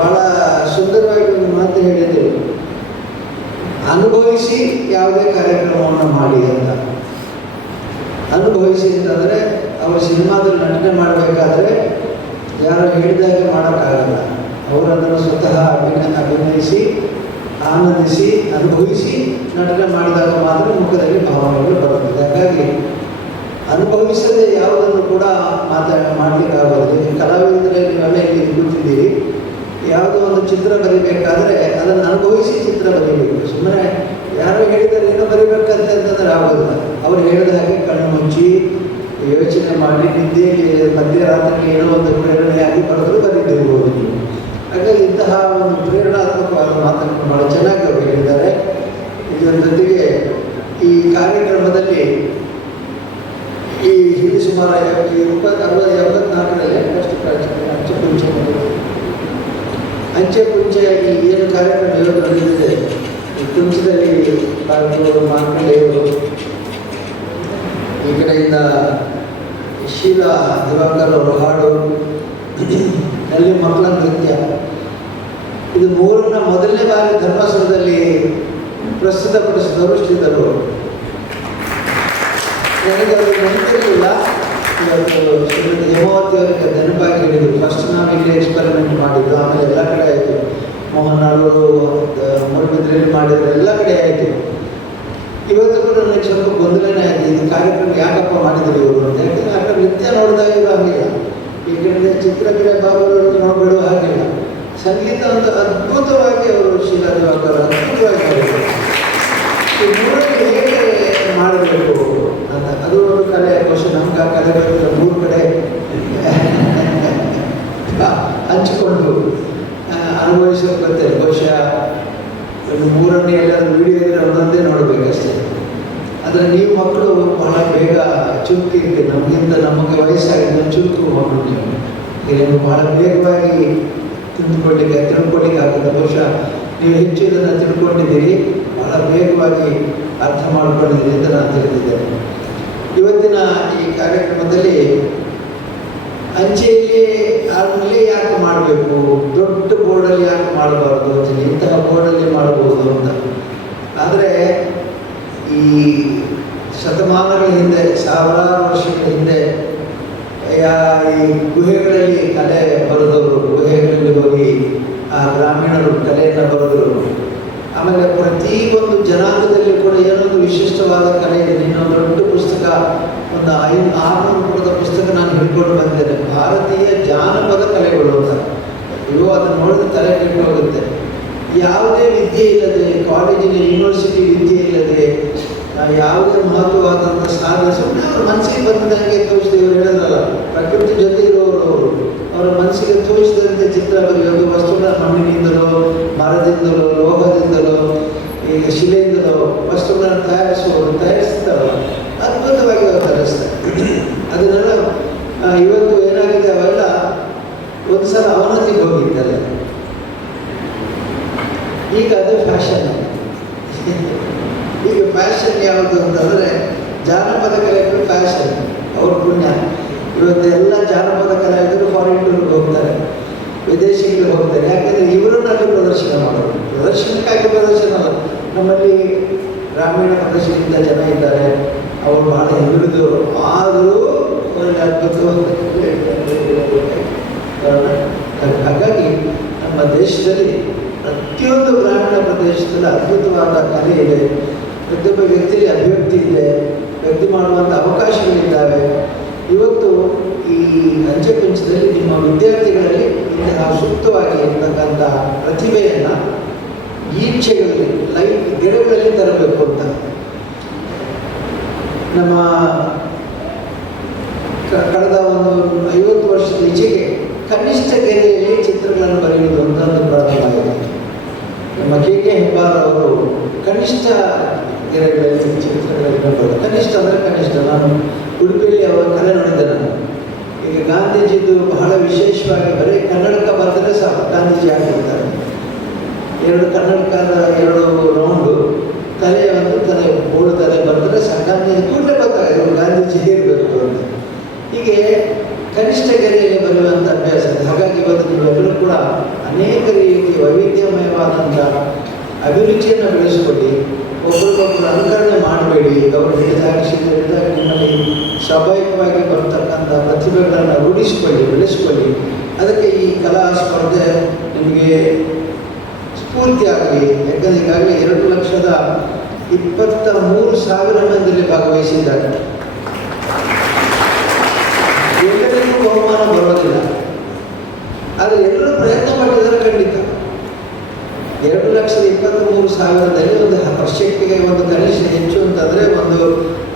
ಭಾಳ ಸುಂದರವಾಗಿ ಒಂದು ಮಾತು ಹೇಳಿದರು, ಅನುಭವಿಸಿ ಯಾವುದೇ ಕಾರ್ಯಕ್ರಮವನ್ನು ಮಾಡಿ ಅಂತ. ಅನುಭವಿಸಿ ಅಂತಂದರೆ ಅವರು ಸಿನಿಮಾದಲ್ಲಿ ನಟನೆ ಮಾಡಬೇಕಾದ್ರೆ ಯಾರು ಹೇಳಿದಾಗೆ ಮಾಡೋಕ್ಕಾಗಲ್ಲ. ಅವರು ಅದನ್ನು ಸ್ವತಃ ಅಭಿನಯಿಸಿ, ಆನಂದಿಸಿ, ಅನುಭವಿಸಿ ನಟನೆ ಮಾಡಿದಾಗ ಮಾತ್ರ ಮುಖದಲ್ಲಿ ಭಾವನೆಗಳು ಬರುತ್ತದೆ. ಹಾಗಾಗಿ ಅನುಭವಿಸದೆ ಯಾವುದನ್ನು ಕೂಡ ಮಾಡಲಿಕ್ಕಾಗೋದು. ಕಲಾವಿದರಲ್ಲಿ ನೀವೆಲ್ಲ ಇಲ್ಲಿ ಕೂತಿದ್ದೀರಿ, ಯಾವುದೋ ಒಂದು ಚಿತ್ರ ಬರೀಬೇಕಾದ್ರೆ ಅದನ್ನು ಅನುಭವಿಸಿ ಚಿತ್ರ ಬರೀಬೇಕು. ಸುಮ್ಮನೆ ಯಾರೋ ಹೇಳಿದರೆ ಏನೋ ಬರೀಬೇಕಂತಂದ್ರೆ ಆಗೋದಿಲ್ಲ. ಅವರು ಹೇಳಿದ ಹಾಗೆ ಕಣ್ಣು ಮುಚ್ಚಿ ಯೋಚನೆ ಮಾಡಿ ನಿದ್ದೆ ಮಧ್ಯರಾತ್ರಿಗೆ ಏನೋ ಒಂದು ಪ್ರೇರಣೆಯಾಗಿ ಬರೆದರೂ ಬರೀತಿರ್ಬೋದು. ಹಾಗಾಗಿ ಇಂತಹ ಒಂದು ಪ್ರೇರಣಾತ್ಮಕವಾದ ಮಾತನ್ನು ಭಾಳ ಚೆನ್ನಾಗಿ ಅವರು ಹೇಳಿದ್ದಾರೆ. ಇದರ ಜೊತೆಗೆ ಈ ಕಾರ್ಯಕ್ರಮದಲ್ಲಿ ಈ ಹಿಂದೆ ಸುಮಾರು 84ರಲ್ಲಿ ಅಂಚೆ ಕುಂಚೆ ಈ ಏನು ಕಾರ್ಯಕ್ರಮ ಇವತ್ತು ನಡೆದಿದೆ, ಈ ಕುಂಚದಲ್ಲಿ ಮಾರ್ಕಂಡೆಯವರು, ಈ ಕಡೆಯಿಂದ ಶೀಲಾ ದಿವಾಕರ್ ಅವರು ಹಾಡು, ಅಲ್ಲಿ ಮಕ್ಕಳ ನೃತ್ಯ, ಇದು ಮೂರನ್ನ ಮೊದಲನೇ ಬಾರಿ ಧರ್ಮಸ್ಥಳದಲ್ಲಿ ಪ್ರಸ್ತುತಪಡಿಸಿದವರು ಶ್ರೀಧರ್ ಅವರು. ನನಗೆ ಅವರು ನೆನಪಿರಲಿಲ್ಲ. ಇವತ್ತು ಶ್ರೀಮತಿ ಹೇಮಾವತಿ ಅವರಿಗೆ ನೆನಪಾಗಿ ಹೇಳಿದರು. ಫಸ್ಟ್ ನಾವು ಇಲ್ಲಿ ಎಕ್ಸ್ಪೆರಿಮೆಂಟ್ ಮಾಡಿದ್ದು, ಆಮೇಲೆ ಎಲ್ಲ ಕಡೆ ಆಯಿತು. ಮೋಹನ್ ಅವರು ಮೂಡುಬಿದ್ರೆಯಲ್ಲಿ ಮಾಡಿದ್ರು, ಎಲ್ಲ ಕಡೆ ಆಯಿತು. ಇವತ್ತು ಕೂಡ ನನಗೆ ಸ್ವಲ್ಪ ಗೊಂದಲನೇ ಆಯಿತು, ಇದು ಕಾರ್ಯಕ್ರಮ ಯಾಕಪ್ಪ ಮಾಡಿದ್ರು ಇವರು ಅಂತ. ಯಾಕಂದರೆ ಆ ಕಡೆ ನೃತ್ಯ ನೋಡಿದಾಗ ಇವರು ಹಾಗಿಲ್ಲ, ಈ ಕಡೆ ಚಿತ್ರಕಲೆ ಬಾಬುರವರು ನೋಡ್ಬಿಡುವ ಹಾಗಿಲ್ಲ. ಸಂಗೀತ ಅಂತ ಅದ್ಭುತವಾಗಿ ಅವರು ಶೀಲಾದಿವಾಕರ್ ಅದ್ಭುತವಾಗಿ ಮಾಡಿದರು. ಈ ಮೂರಲ್ಲಿ ಹೇಗೆ ಮಾಡಬೇಕು ಅಂತ ಅದು ಒಂದು ಕಲೆ. ಬಹುಶಃ ನಮ್ಗೆ ಆ ಕಲೆ ಬರ್ತದೆ, ಮೂರು ಕಡೆ ಹಂಚಿಕೊಂಡು ಅನುಭವಿಸೋಕೆ ಬರ್ತದೆ. ಬಹುಶಃ ಒಂದು ಮೂರನೇ ಎಲ್ಲರೂ ವಿಡಿಯೋ ಇದ್ದರೆ ಒಂದೊಂದೇ ನೋಡಬೇಕಷ್ಟೇ. ಆದರೆ ನೀವು ಮಕ್ಕಳು ಬಹಳ ಬೇಗ ಚುರುಕು ಇರ್ತೀರಿ, ನಮಗಿಂತ ನಮಗೆ ವಯಸ್ಸಾಗಿದ್ದ ಚುರುಕು ಮಕ್ಕಳು ನೀವು. ಇದನ್ನು ಬಹಳ ವೇಗವಾಗಿ ತಿಳ್ಕೊಳ್ಳಿಕ್ಕೆ ಆಗ್ತದೆ. ಬಹುಶಃ ನೀವು ಹೆಚ್ಚು ಇದನ್ನು ತಿಳ್ಕೊಂಡಿದ್ದೀರಿ, ಬಹಳ ವೇಗವಾಗಿ ಅರ್ಥ ಮಾಡ್ಕೊಂಡಿದ್ದೀರಿ ಅಂತ ನಾನು ತಿಳಿದಿದ್ದೇನೆ. ಇವತ್ತಿನ ಈ ಕಾರ್ಯಕ್ರಮದಲ್ಲಿ ಅಂಚೆಯಲ್ಲಿ ಆದಮೇಲೆ ಯಾಕೆ ಮಾಡಬೇಕು, ದೊಡ್ಡ ಬೋರ್ಡಲ್ಲಿ ಯಾಕೆ ಮಾಡಬಾರ್ದು, ಇಂತಹ ಬೋರ್ಡಲ್ಲಿ ಮಾಡಬಹುದು ಅಂತ. ಆದರೆ ಈ ಶತಮಾನಗಳ ಹಿಂದೆ, ಸಾವಿರಾರು ವರ್ಷಗಳ ಹಿಂದೆ ಈ ಗುಹೆಗಳಲ್ಲಿ ಕಲೆ ಬರೆದವರು, ಗುಹೆಗಳಲ್ಲಿ ಹೋಗಿ ಆ ಗ್ರಾಮೀಣರು ಕಲೆಯನ್ನು ಬರೆದರು. ಆಮೇಲೆ ಪ್ರತಿ ಒಂದು ಜನಾಂಗದಲ್ಲಿ ಕೂಡ ಏನೊಂದು ವಿಶಿಷ್ಟವಾದ ಕಲೆ ಇದೆ. ಇನ್ನೊಂದು ದೊಡ್ಡ ಪುಸ್ತಕ, ಒಂದು 500-600 ಪುಟದ ಪುಸ್ತಕ ನಾನು ಹಿಡ್ಕೊಂಡು ಬಂದಿದ್ದೇನೆ, ಭಾರತೀಯ ಜಾನಪದ ಕಲೆಗಳು ಅಂತ. ಇವು ಅದನ್ನು ನೋಡಿದ ತಲೆ ಕೆಟ್ಟು ಹೋಗುತ್ತೆ. ಯಾವುದೇ ವಿದ್ಯೆ ಇಲ್ಲದೆ, ಕಾಲೇಜಿನ ಯೂನಿವರ್ಸಿಟಿ ವಿದ್ಯೆ ಇಲ್ಲದೆ, ಯಾವುದೇ ಮಹತ್ವವಾದಂಥ ಸಾಧನೆ ಸುಮ್ಮನೆ ಅವ್ರ ಮನಸ್ಸಿಗೆ ಬಂದಂಗೆ ತೋರಿಸಿದೆ. ಇವರು ಹೇಳಿದ್ರಲ್ಲ, ಪ್ರಕೃತಿ ಜೊತೆ ಇರುವವರು ಅವರ ಮನಸ್ಸಿಗೆ ತೋರಿಸಿದಂತೆ ಚಿತ್ರ ಬರೆಯೋದು, ವಸ್ತುಗಳ ಮಣ್ಣಿನಿಂದಲೋ, ಮರದಿಂದಲೋ, ಲೋಹದಿಂದಲೋ, ಈಗ ಶಿಲೆಯಿಂದಲೋ ವಸ್ತುಗಳನ್ನು ತಯಾರಿಸ್ತಾರಲ್ಲ, ಅದ್ಭುತವಾಗಿ ಅವರು ತಯಾರಿಸ್ತಾರೆ. ಅದನ್ನೆಲ್ಲ ಇವತ್ತು ಏನಾಗಿದೆ, ಅವೆಲ್ಲ ಒಂದು ಸಲ ಅವನತಿಗೆ ಹೋಗಿದ್ದಾರೆ. ಈಗ ಅದು ಫ್ಯಾಷನ್. ಈಗ ಫ್ಯಾಷನ್ ಯಾವುದು ಅಂತಂದರೆ ಜಾನಪದ ಕಲೆಗಳು ಫ್ಯಾಷನ್, ಅವ್ರ ಪುಣ್ಯ. ಇವತ್ತು ಎಲ್ಲ ಜಾನಪದ ಕಲಾವಿದರು ಫಾರಿನ್ ಟೂರ್ಗೆ ಹೋಗ್ತಾರೆ, ವಿದೇಶಿಗಳಿಗೆ ಹೋಗ್ತಾರೆ. ಯಾಕೆಂದರೆ ಇವರನ್ನಲ್ಲಿ ಪ್ರದರ್ಶನ ಮಾಡೋದು, ಪ್ರದರ್ಶನಕ್ಕಾಗಿ ಪ್ರದರ್ಶನ ಅಲ್ಲ. ನಮ್ಮಲ್ಲಿ ಗ್ರಾಮೀಣ ಪ್ರದೇಶದಿಂದ ಜನ ಇದ್ದಾರೆ, ಅವರು ಬಹಳ ಹಿಡಿದವರು. ಆದರೂ ಒಳ್ಳೆ ಹಾಗಾಗಿ ನಮ್ಮ ದೇಶದಲ್ಲಿ ಪ್ರತಿಯೊಂದು ಗ್ರಾಮೀಣ ಪ್ರದೇಶದಲ್ಲಿ ಅದ್ಭುತವಾದ ಕಲೆ ಇದೆ. ಪ್ರತಿಯೊಬ್ಬ ವ್ಯಕ್ತಿಯಲ್ಲಿ ಅಭಿವ್ಯಕ್ತಿ ಇದೆ, ವ್ಯಕ್ತಿ ಮಾಡುವಂಥ ಅವಕಾಶಗಳಿದ್ದಾವೆ. ಇವತ್ತು ಈ ಅಂಚೆ ಪಂಚದಲ್ಲಿ ನಿಮ್ಮ ವಿದ್ಯಾರ್ಥಿಗಳಲ್ಲಿ ಇಂತಹ ಸೂಕ್ತವಾಗಿ ಇರತಕ್ಕಂಥ ಪ್ರತಿಭೆಯನ್ನು ಈಚೆಗಳಲ್ಲಿ, ಗೆರೆಗಳಲ್ಲಿ ತರಬೇಕು ಅಂತ. ನಮ್ಮ ಕಳೆದ ಒಂದು 50 ವರ್ಷದ ಈಚೆಗೆ ಕನಿಷ್ಠ ಗೆರೆಯಲ್ಲಿ ಚಿತ್ರಗಳನ್ನು ಬರೆಯುವುದು ಅಂತ ಒಂದು ಪ್ರಾರಂಭ ಆಗಿದೆ. ನಮ್ಮ KK ಹೆಬ್ಬಾರ್ ಅವರು ಕನಿಷ್ಠ ಗೆರೆಗಳಲ್ಲಿ ಚಿತ್ರಗಳನ್ನು ಬರೆದು, ಕನಿಷ್ಠ ಅಂದರೆ ಕನಿಷ್ಠ. ನಾನು ಉಡುಪಿಯಲ್ಲಿ ಅವರ ಕಲೆ ನೋಡಿದ್ದೆ ನಾನು. ಈಗ ಗಾಂಧೀಜಿದು ಬಹಳ ವಿಶೇಷವಾಗಿ ಬರೀ ಕನ್ನಡಕ ಬರೆದರೆ ಸಾಕು, ಗಾಂಧೀಜಿ ಹಾಕಿರ್ತಾರೆ. 2 ಕನ್ನಡಕದ 2 ರೌಂಡು, ತಲೆ ಒಂದು ತಲೆ ಬೋಳು ತಲೆ ಬರೆದರೆ ಸಾಕು, ಗಾಂಧೀಜಿ ಕೂಡಲೇ ಗೊತ್ತಾಗಿದೆ ಗಾಂಧೀಜಿ ಇರಬೇಕು ಅಂತ. ಹೀಗೆ ಕನಿಷ್ಠ ಗೆರೆಯಲ್ಲಿ ಬರೆಯುವಂಥ ಅಭ್ಯಾಸ ಇದೆ. ಹಾಗಾಗಿ ಇವತ್ತು ನೀವೆಲ್ಲರೂ ಕೂಡ ಅನೇಕ ರೀತಿಯ ವೈವಿಧ್ಯಮಯವಾದಂಥ ಅಭಿರುಚಿಯನ್ನು ಬೆಳೆಸಿಕೊಳ್ಳಿ. ಒಬ್ಬರಿಗೊಬ್ಬರು ಅನುಕರಣೆ ಮಾಡಬೇಡಿ. ಅವರು ಹಿಡಿದಾಗ ನಿಮ್ಮಲ್ಲಿ ಸ್ವಾಭಾವಿಕವಾಗಿ ಬರ್ತಕ್ಕಂಥ ಪ್ರತಿಭೆಗಳನ್ನು ರೂಢಿಸಿಕೊಳ್ಳಿ, ಬೆಳೆಸಿಕೊಳ್ಳಿ. ಅದಕ್ಕೆ ಈ ಕಲಾ ಸ್ಪರ್ಧೆ ನಿಮಗೆ ಸ್ಫೂರ್ತಿಯಾಗಲಿ. ಯಾಕಂದರೆ ಈಗಾಗಲೇ 2,23,000 ಮಂದಿಯಲ್ಲಿ ಭಾಗವಹಿಸಿದ್ದಾರೆ. ಎಲ್ಲರಿಗೂ ಬಹುಮಾನ ಬರೋದಿಲ್ಲ, ಆದರೆ ಎಲ್ಲರೂ ಪ್ರಯತ್ನ ಮಾಡಿದರೆ ಖಂಡಿತ. 2,23,000ದಲ್ಲಿ ಒಂದು ವರ್ಷಕ್ಕೆ ಒಂದು ಕನಿಷ್ಠ ಹೆಚ್ಚು ಅಂತಂದರೆ ಒಂದು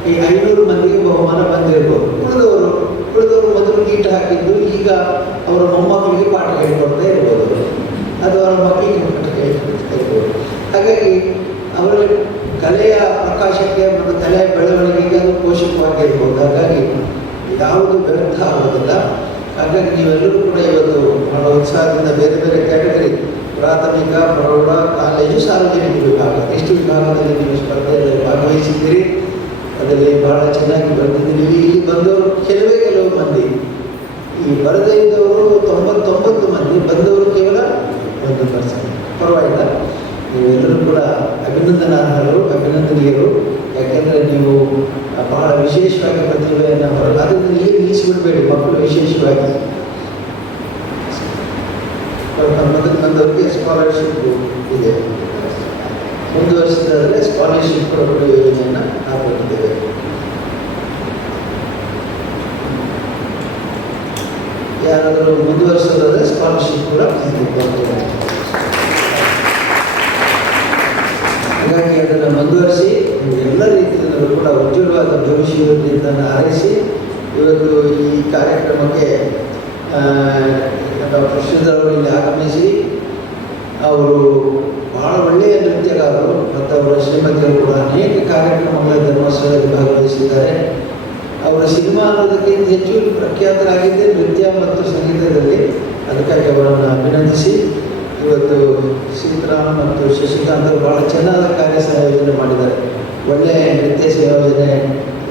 ಈ 500 ಮಂದಿಗೆ ಬಹುಮಾನ ಬಂದಿರ್ಬೋದು. ಉಳಿದವರು ಮೊದಲು ಗೀಟ ಹಾಕಿದ್ದು ಈಗ ಅವರ ಮೊಮ್ಮಕ್ಕಳಿಗೆ ಪಾಠ ಹೇಳಿಕೊಡ್ತಾ ಇರ್ಬೋದು, ಅದು ಅವರ ಮಕ್ಕಳಿಗೆ ಪಾಠ ಹೇಳಿಕೊಡ್ತಾ ಇರ್ಬೋದು. ಹಾಗಾಗಿ ಅವರಲ್ಲಿ ಕಲೆಯ ಪ್ರಕಾಶಕ್ಕೆ ಮತ್ತು ಕಲೆಯ ಬೆಳವಣಿಗೆಗೆ ಅದು ಪೋಷಕವಾಗಿರ್ಬೋದು. ಹಾಗಾಗಿ ಯಾವುದು ವ್ಯರ್ಥ ಆಗೋದಿಲ್ಲ. ಹಾಗಾಗಿ ನೀವೆಲ್ಲರೂ ಕೂಡ ಇವತ್ತು ಬಹಳ ಉತ್ಸಾಹದಿಂದ ಬೇರೆ ಬೇರೆ ಕ್ಯಾಟಗರಿ, ಪ್ರಾಥಮಿಕ, ಪ್ರೌಢ, ಕಾಲೇಜು, ಸಾರ್ವಜನಿಕ ವಿಭಾಗ, ಇಷ್ಟು ವಿಭಾಗದಲ್ಲಿ ನೀವು ಸ್ಪರ್ಧೆಯಲ್ಲಿ ಭಾಗವಹಿಸಿದ್ದೀರಿ. ಅದರಲ್ಲಿ ಬಹಳ ಚೆನ್ನಾಗಿ ಬರೆದಿದ್ದೀರಿ. ಇಲ್ಲಿ ಬಂದವರು ಕೆಲವು ಮಂದಿ, ಈ ಬರದೇ ಇದ್ದವರು 99 ಮಂದಿ, ಬಂದವರು ಕೇವಲ 1%. ಪರವಾಗಿಲ್ಲ, ನೀವೆಲ್ಲರೂ ಕೂಡ ಅಭಿನಂದನಾರ್ಹರು, ಅಭಿನಂದನೀಯರು. ಯಾಕೆಂದರೆ ನೀವು ಬಹಳ ವಿಶೇಷವಾಗಿ ಪ್ರತಿಭೆಯನ್ನು ಅದನ್ನು ನಿಲ್ಲಿಸಿ ವಿಶೇಷವಾಗಿ ಮೊದಲು ಬಂದವರಿಗೆ ಸ್ಕಾಲರ್ಶಿಪ್ ಇದೆ, ಮುಂದುವರಿಸಿದ್ರೆ ಸ್ಕಾಲರ್ಶಿಪ್ ಕೊಡುವ ಯೋಜನೆಯನ್ನು ಹಾಕೊಂಡಿದ್ದೇವೆ. ಯಾರಾದರೂ ಮುಂದುವರಿಸೋದಾದ್ರೆ ಸ್ಕಾಲರ್ಶಿಪ್ ಕೂಡ ಬರ್ತದೆ. ಹಾಗಾಗಿ ಅದನ್ನು ಮುಂದುವರಿಸಿ ಎಲ್ಲ ರೀತಿಯಲ್ಲೂ ಕೂಡ ಉಜ್ವಲವಾದ ಭವಿಷ್ಯದಿಂದ ಹಾರೈಸಿ ಇವತ್ತು ಈ ಕಾರ್ಯಕ್ರಮಕ್ಕೆ ಡಾಕ್ಟರ್ ಶ್ರೀಧರ್ ಅವರು ಇಲ್ಲಿ ಆಗಮಿಸಿ ಅವರು ಭಾಳ ಒಳ್ಳೆಯ ನೃತ್ಯಗಾರರು ಮತ್ತು ಅವರ ಶ್ರೀಮತಿಯರು ಕೂಡ ಅನೇಕ ಕಾರ್ಯಕ್ರಮಗಳ ಧರ್ಮೋತ್ಸವದಲ್ಲಿ ಭಾಗವಹಿಸಿದ್ದಾರೆ. ಅವರ ಸಿನಿಮಾ ಅನ್ನೋದಕ್ಕಿಂತ ಹೆಚ್ಚು ಪ್ರಖ್ಯಾತರಾಗಿದ್ದೇ ನೃತ್ಯ ಮತ್ತು ಸಂಗೀತದಲ್ಲಿ. ಅದಕ್ಕಾಗಿ ಅವರನ್ನು ಅಭಿನಂದಿಸಿ ಇವತ್ತು ಸೀತಾರಾಮ್ ಮತ್ತು ಶಶಿಕಾಂತ್ ಅವರು ಭಾಳ ಚೆನ್ನಾದ ಕಾರ್ಯ ಸಂಯೋಜನೆ ಮಾಡಿದ್ದಾರೆ. ಒಳ್ಳೆಯ ನೃತ್ಯ ಸಂಯೋಜನೆ,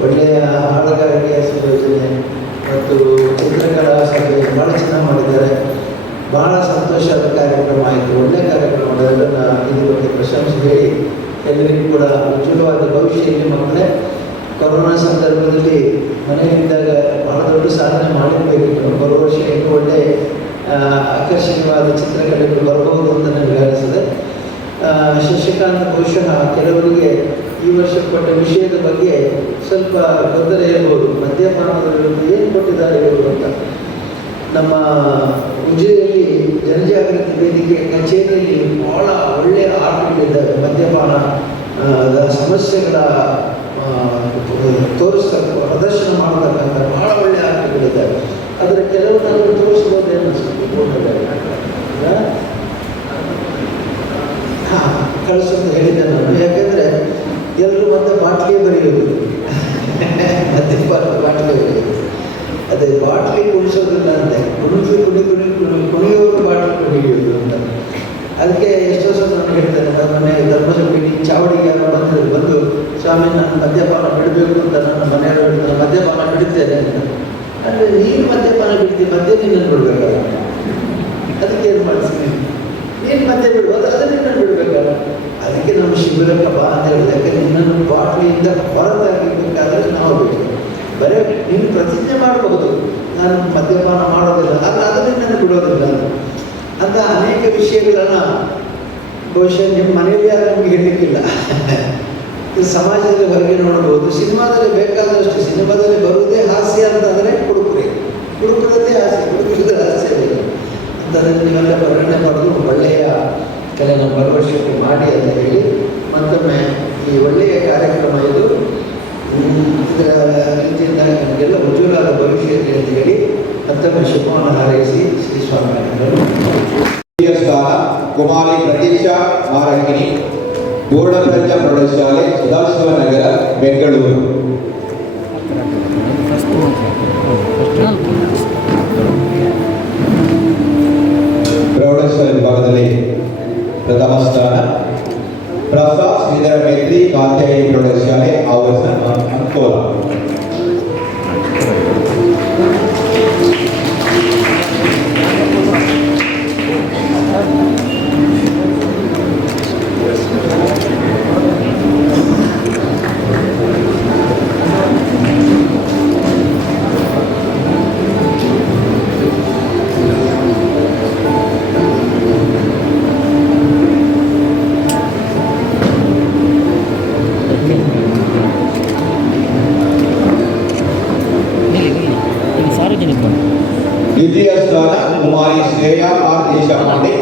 ಒಳ್ಳೆಯ ಹಾಡುಗಾರಿಕೆಯ ಸಂಯೋಜನೆ ಮತ್ತು ಚಿತ್ರಕಲಾ ಸಭೆ ಭಾಳ ಚೆನ್ನಾಗಿ ಮಾಡಿದ್ದಾರೆ. ಭಾಳ ಸಂತೋಷದ ಕಾರ್ಯಕ್ರಮ ಆಯಿತು, ಒಳ್ಳೆಯ ಕಾರ್ಯಕ್ರಮ. ಅದನ್ನು ಇದ್ರ ಬಗ್ಗೆ ಪ್ರಶಂಸೆ ಹೇಳಿ ಎಲ್ಲರಿಗೂ ಕೂಡ ಉಜ್ವಲವಾದ ಭವಿಷ್ಯದಲ್ಲಿ ಮಕ್ಕಳೇ ಕೊರೋನಾ ಸಂದರ್ಭದಲ್ಲಿ ಮನೆಯಲ್ಲಿದ್ದಾಗ ಭಾಳ ದೊಡ್ಡ ಸಾಧನೆ ಮಾಡಿರಬೇಕಿತ್ತು. ಬರುವ ವರ್ಷ ಇನ್ನೂ ಒಳ್ಳೆ ಆಕರ್ಷಣೀಯವಾದ ಚಿತ್ರಕಲೆಗಳು ಬರಬಹುದು ಅಂತ ನನಗೆ ಅನಿಸಿದೆ. ಶಶಿಕಾಂತ್ ಬಹುಶಃ ಕೆಲವರಿಗೆ ಈ ವರ್ಷ ಕೊಟ್ಟ ವಿಷಯದ ಬಗ್ಗೆ ಸ್ವಲ್ಪ ಗೊಂದಲ ಇರ್ಬೋದು. ಮದ್ಯಪಾನದ ವಿರುದ್ಧ ಏನು ಕೊಟ್ಟಿದ್ದಾರೆ ಇವರು ಅಂತ. ನಮ್ಮ ಉಜಿರೆಯಲ್ಲಿ ಜನಜಾಗೃತಿ ವೇದಿಕೆ ಕಚೇರಿಯಲ್ಲಿ ಭಾಳ ಒಳ್ಳೆಯ ಆಟಗಳಿದ್ದಾವೆ. ಮದ್ಯಪಾನದ ಸಮಸ್ಯೆಗಳ ಪ್ರದರ್ಶನ ಮಾಡತಕ್ಕಂಥ ಭಾಳ ಒಳ್ಳೆಯ ಆಟಗಳಿದ್ದಾವೆ. ಅದರ ಕೆಲವನ್ನಾದರೂ ತೋರಿಸ್ಬೋದೇನು ಹಾಂ ಕಳಿಸೋದು ಹೇಳಿದ್ದೆ ನಾನು. ಯಾಕೆಂದರೆ ಎಲ್ಲರೂ ಮತ್ತೆ ಬಾಟ್ಲಿಯೇ ಬರೆಯೋದು, ಮದ್ಯಪಾನ ಬಾಟ್ಲಿ ಬರೆಯೋದು. ಅದೇ ಬಾಟ್ಲಿ ಕುಣಿಸೋದಿಲ್ಲ ಅಂತೆ, ಕುಣಿಯೋರು ಬಾಟ್ಲಿ ಕುಣಿಯೋದು ಅಂತ. ಅದಕ್ಕೆ ಎಷ್ಟೋ ಸಲ ನಾನು ಹೇಳ್ತೇನೆ, ಮನೆ ಧರ್ಮಸಭೆಯಲ್ಲಿ ಚಾವಡಿಗೆ ಯಾರು ಬಂದು ಸ್ವಾಮಿ ನಾನು ಮದ್ಯಪಾನ ಬಿಡಬೇಕು ಅಂತ ನನ್ನ ಮನೆಯವರು ಹೇಳ್ತಾರೆ, ಮದ್ಯಪಾನ ಬಿಡುತ್ತೇನೆ ಅಂತ. ಅಂದರೆ ನೀನು ಮದ್ಯಪಾನ ಬಿಡ್ತೀವಿ, ಮದ್ಯ ನೀನನ್ನು ಬಿಡಬೇಕಲ್ಲ. ಅದಕ್ಕೆ ಏನು ಮಾಡ್ತೀನಿ, ನೀನು ಮದ್ಯ ಬಿಡ್ಬೋದು, ಅದನ್ನು ನಿನ್ನನ್ನು ಬಿಡಬೇಕಲ್ಲ. ಅದಕ್ಕೆ ನಮ್ಮ ಶಿಬಿರಕ್ಕೆ ಬಾ ಅಂತ ಹೇಳಿದೆ. ಯಾಕೆ ನಿನ್ನನ್ನು ಬಾಟ್ಲಿಯಿಂದ ಹೊರತಾಗಿಬೇಕಾದ್ರೆ ನಾವು ಬೇಕು. ಬರೀ ನೀನು ಪ್ರತಿಜ್ಞೆ ಮಾಡಬಹುದು ನಾನು ಮದ್ಯಪಾನ ಮಾಡೋದಿಲ್ಲ, ಆದರೆ ಅದನ್ನು ನಿನ್ನನ್ನು ಬಿಡೋದಿಲ್ಲ ಅಂತ ಅನೇಕ ವಿಷಯಗಳನ್ನು ಬಹುಶಃ ನಿಮ್ಮ ಮನೆಯಲ್ಲಿ ಯಾರು ನಮಗೆ ಹೇಳಲಿಕ್ಕಿಲ್ಲ. ಸಮಾಜದಲ್ಲಿ ಹೊರಗೆ ನೋಡ್ಬೋದು. ಸಿನಿಮಾದಲ್ಲಿ ಬೇಕಾದಷ್ಟು, ಸಿನಿಮಾದಲ್ಲಿ ಬರುವುದೇ ಹಾಸ್ಯ ಅಂತಂದರೆ ಕುಡುಕುರದ್ದೇ ಹಾಸ್ಯ, ಕುಡುಕುರದ ಹಾಸ್ಯ ಇಲ್ಲ ಅಂತಂದರೆ ನೀವೆಲ್ಲ ವರ್ಣನೆ ಮಾಡೋದು ಒಳ್ಳೆಯ ಕಲೆನ ಭರವಸೆ ಮಾಡಿ ಅಂತ ಹೇಳಿ ಮತ್ತೊಮ್ಮೆ ಈ ಒಳ್ಳೆಯ ಕಾರ್ಯಕ್ರಮ ಇದು. ಇದರ ರೀತಿಯಿಂದ ನಮಗೆಲ್ಲ ಉಜ್ವಲವಾದ ಭವಿಷ್ಯ ಅಂತ ಹೇಳಿ ಮತ್ತೊಮ್ಮೆ ಶುಭವನ್ನು ಹಾರೈಸಿ ಶ್ರೀ ಸ್ವಾಮಿಗಳು. ಕುಮಾರಿ ಪ್ರತೀಕ್ಷಾ ಮಾರಕಿನಿ, ಪೂರ್ಣಪ್ರಜ್ಞ ಪ್ರೌಢಶಾಲೆ, ಸದಾಶಿವ ನಗರ, ಬೆಂಗಳೂರು. ಪ್ರೌಢಶಾಲೆ ವಿಭಾಗದಲ್ಲಿ ಪ್ರಥಮ ಸ್ಥಾನ ಪ್ರಸಾದ್ ಶ್ರೀಧರ ಮೇತ್ರಿ ಕಾಂತೇಯ ಪ್ರೌಢಶಾಲೆ, ಆವರ್ಸನ ಅಂಕೋಲ. ದ್ವಿತೀಯ ಸ್ಥಾನ Kumari Shreya R Deshpande,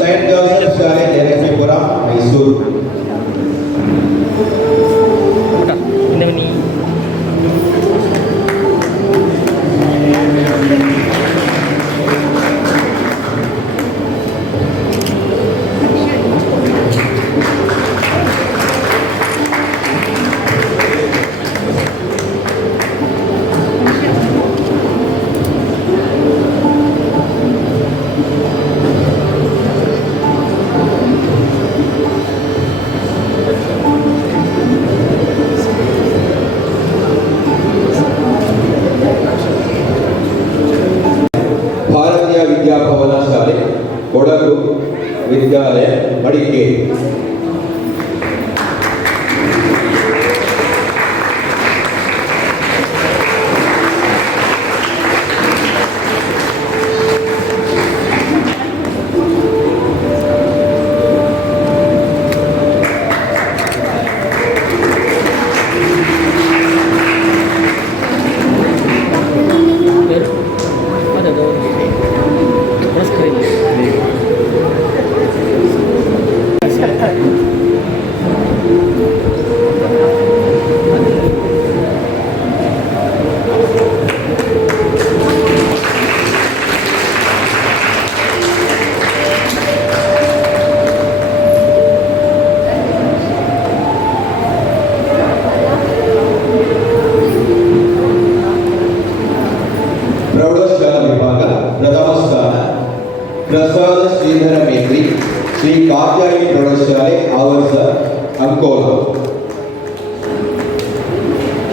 Saint Joseph ಶಾಲೆ, ಜಯಲಕ್ಷ್ಮೀಪುರ, ಮೈಸೂರು. ಭಾರತೀಯ ವಿದ್ಯಾಭವನ ಶಾಲೆ, ಕೊಡಗು ವಿದ್ಯಾಲಯ, ಮಡಿಕೇರಿ. ಪ್ರೌಢಶಾಲಾ ವಿಭಾಗ ಪ್ರಥಮ ಸ್ಥಾನ ಪ್ರಸಾದ ಶ್ರೀಧರ ಮೇತ್ರಿ ಶ್ರೀ ಕಾತ್ಯಾಯಿನಿ ಪ್ರೌಢಶಾಲೆ ಆವರ್ಸ ಅಂಕೋಲ.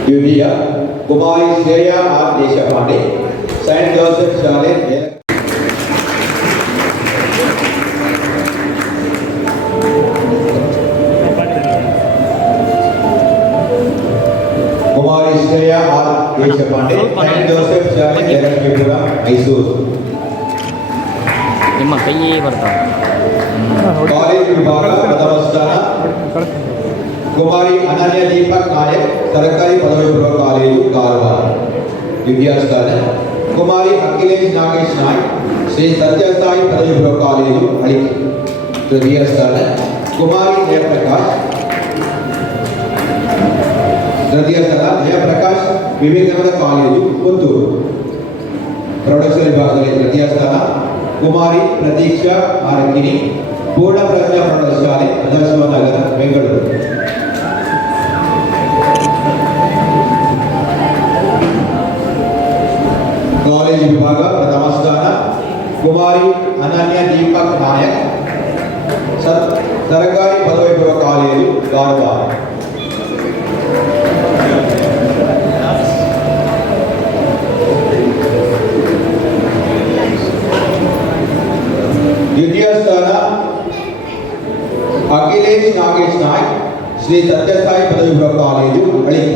ದ್ವಿತೀಯ Kumari Shreya R Deshpande Saint Joseph ಶಾಲೆ Kumari Shreya R Deshpande Saint Joseph ಶಾಲೆ ಜಯಲಕ್ಷ್ಮೀಪುರ ಮೈಸೂರು. ನಿಮ್ಮ ಕೈ ಬರ್ತಾವೆ. ಕಾಲೇಜ್ ವಿಭಾಗ ಪ್ರಥಮ ಸ್ಥಾನ ಕುಮಾರಿ ಅನನ್ಯ ದೀಪಕ್ ನಾಯಕ್ ಸರ್ಕಾರಿ ಪದವಿ ಪೂರ್ವ ಕಾಲೇಜು ಕಾರವಾರ. ದ್ವಿತೀಯ ಸ್ಥಾನ ಕುಮಾರಿ ಅಖಿಲೇಶ್ ನಾಗೇಶ್ ನಾಯ್ಕ್ ಶ್ರೀ ಸತ್ಯಸಾಯಿ ಪದವಿ ಪೂರ್ವ ಕಾಲೇಜು ಅಳಿಕೆ. ತೃತೀಯ ಸ್ಥಾನ ಕುಮಾರಿ ಜಯಪ್ರಕಾಶ್ ವಿವೇಕಾನಂದ ಕಾಲೇಜು ಪುತ್ತೂರು. ಪ್ರೌಢಶಾಲಾ ವಿಭಾಗದಲ್ಲಿ ತೃತೀಯ ಸ್ಥಾನ ಕುಮಾರಿ ಪ್ರತೀಕ್ಷಾ ಆರಕಿನಿ ಪೂರ್ಣ ಪ್ರಜ್ಞಾ ಪ್ರೌಢಶಾಲೆ ನಗರ ಬೆಂಗಳೂರು. ಕಾಲೇಜು ವಿಭಾಗ ಪ್ರಥಮ ಸ್ಥಾನ ಕುಮಾರಿ ಅನನ್ಯ ದೀಪಕ್ ನಾಯಕ್ ಸರ್ಕಾರಿ ಪದವಿ ಪೂರ್ವ ಕಾಲೇಜು ಕಾರವಾರ. ದ್ವಿತೀಯ ಸ್ಥಾನ ಅಖಿಲೇಶ್ ನಾಗೇಶ್ ನಾಯ್ಕ್ ಶ್ರೀ ಸತ್ಯಸಾಯಿ ಪದವಿ ಪೂರ್ವ ಕಾಲೇಜು ಅಳಿಕೆ.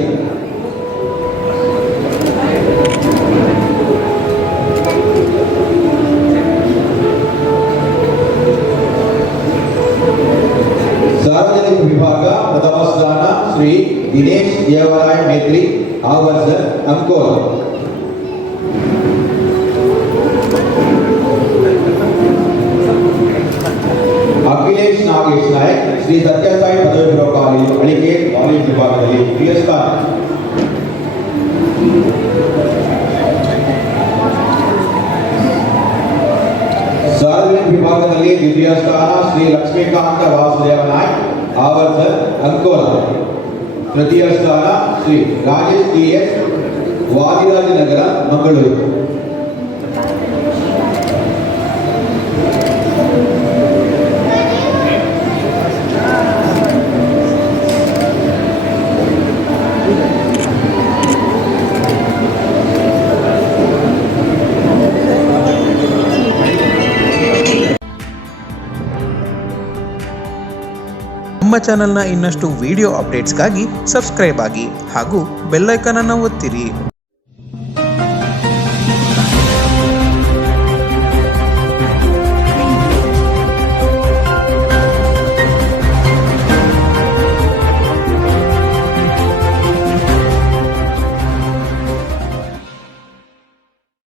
ಸಾರ್ವಜನಿಕ ವಿಭಾಗ ಪ್ರಥಮ ಸ್ಥಾನ ಶ್ರೀ ದಿನೇಶ್ ದೇವರಾಯ ಮೇತ್ರಿ ಆವರ್ಸ ಅಂಕೋಲ. ಅಖಿಲೇಶ್ ನಾಗೇಶ್ ನಾಯಕ್ ಶ್ರೀ ಸತ್ಯಸಾಯಿ ಪದವಿ ಪೂರ್ವ ಕಾಲೇಜು ಅಳಿಕೆ ಕಾಲೇಜು ವಿಭಾಗದಲ್ಲಿ ದ್ವಿತೀಯ ಸ್ಥಾನ. ಸಾರ್ವಜನಿಕ ವಿಭಾಗದಲ್ಲಿ ದ್ವಿತೀಯ ಸ್ಥಾನ ಶ್ರೀ ಲಕ್ಷ್ಮೀಕಾಂತ ವಾಸುದೇವ ನಾಯ್ಕ್ ಆವರ್ಸ ಅಂಕೋಲ. ತೃತೀಯ ಸ್ಥಾನ ಶ್ರೀ ರಾಜೇಶ್ ಟಿಎಸ್ ವಾದಿರಾಜನಗರ ಮಂಗಳೂರು. ನಮ್ಮ ಚಾನೆಲ್ನ ಇನ್ನಷ್ಟು ವಿಡಿಯೋ ಅಪ್ಡೇಟ್ಸ್ಗಾಗಿ ಸಬ್ಸ್ಕ್ರೈಬ್ ಆಗಿ ಹಾಗೂ ಬೆಲ್ ಐಕಾನ್ ಅನ್ನು ಒತ್ತಿರಿ.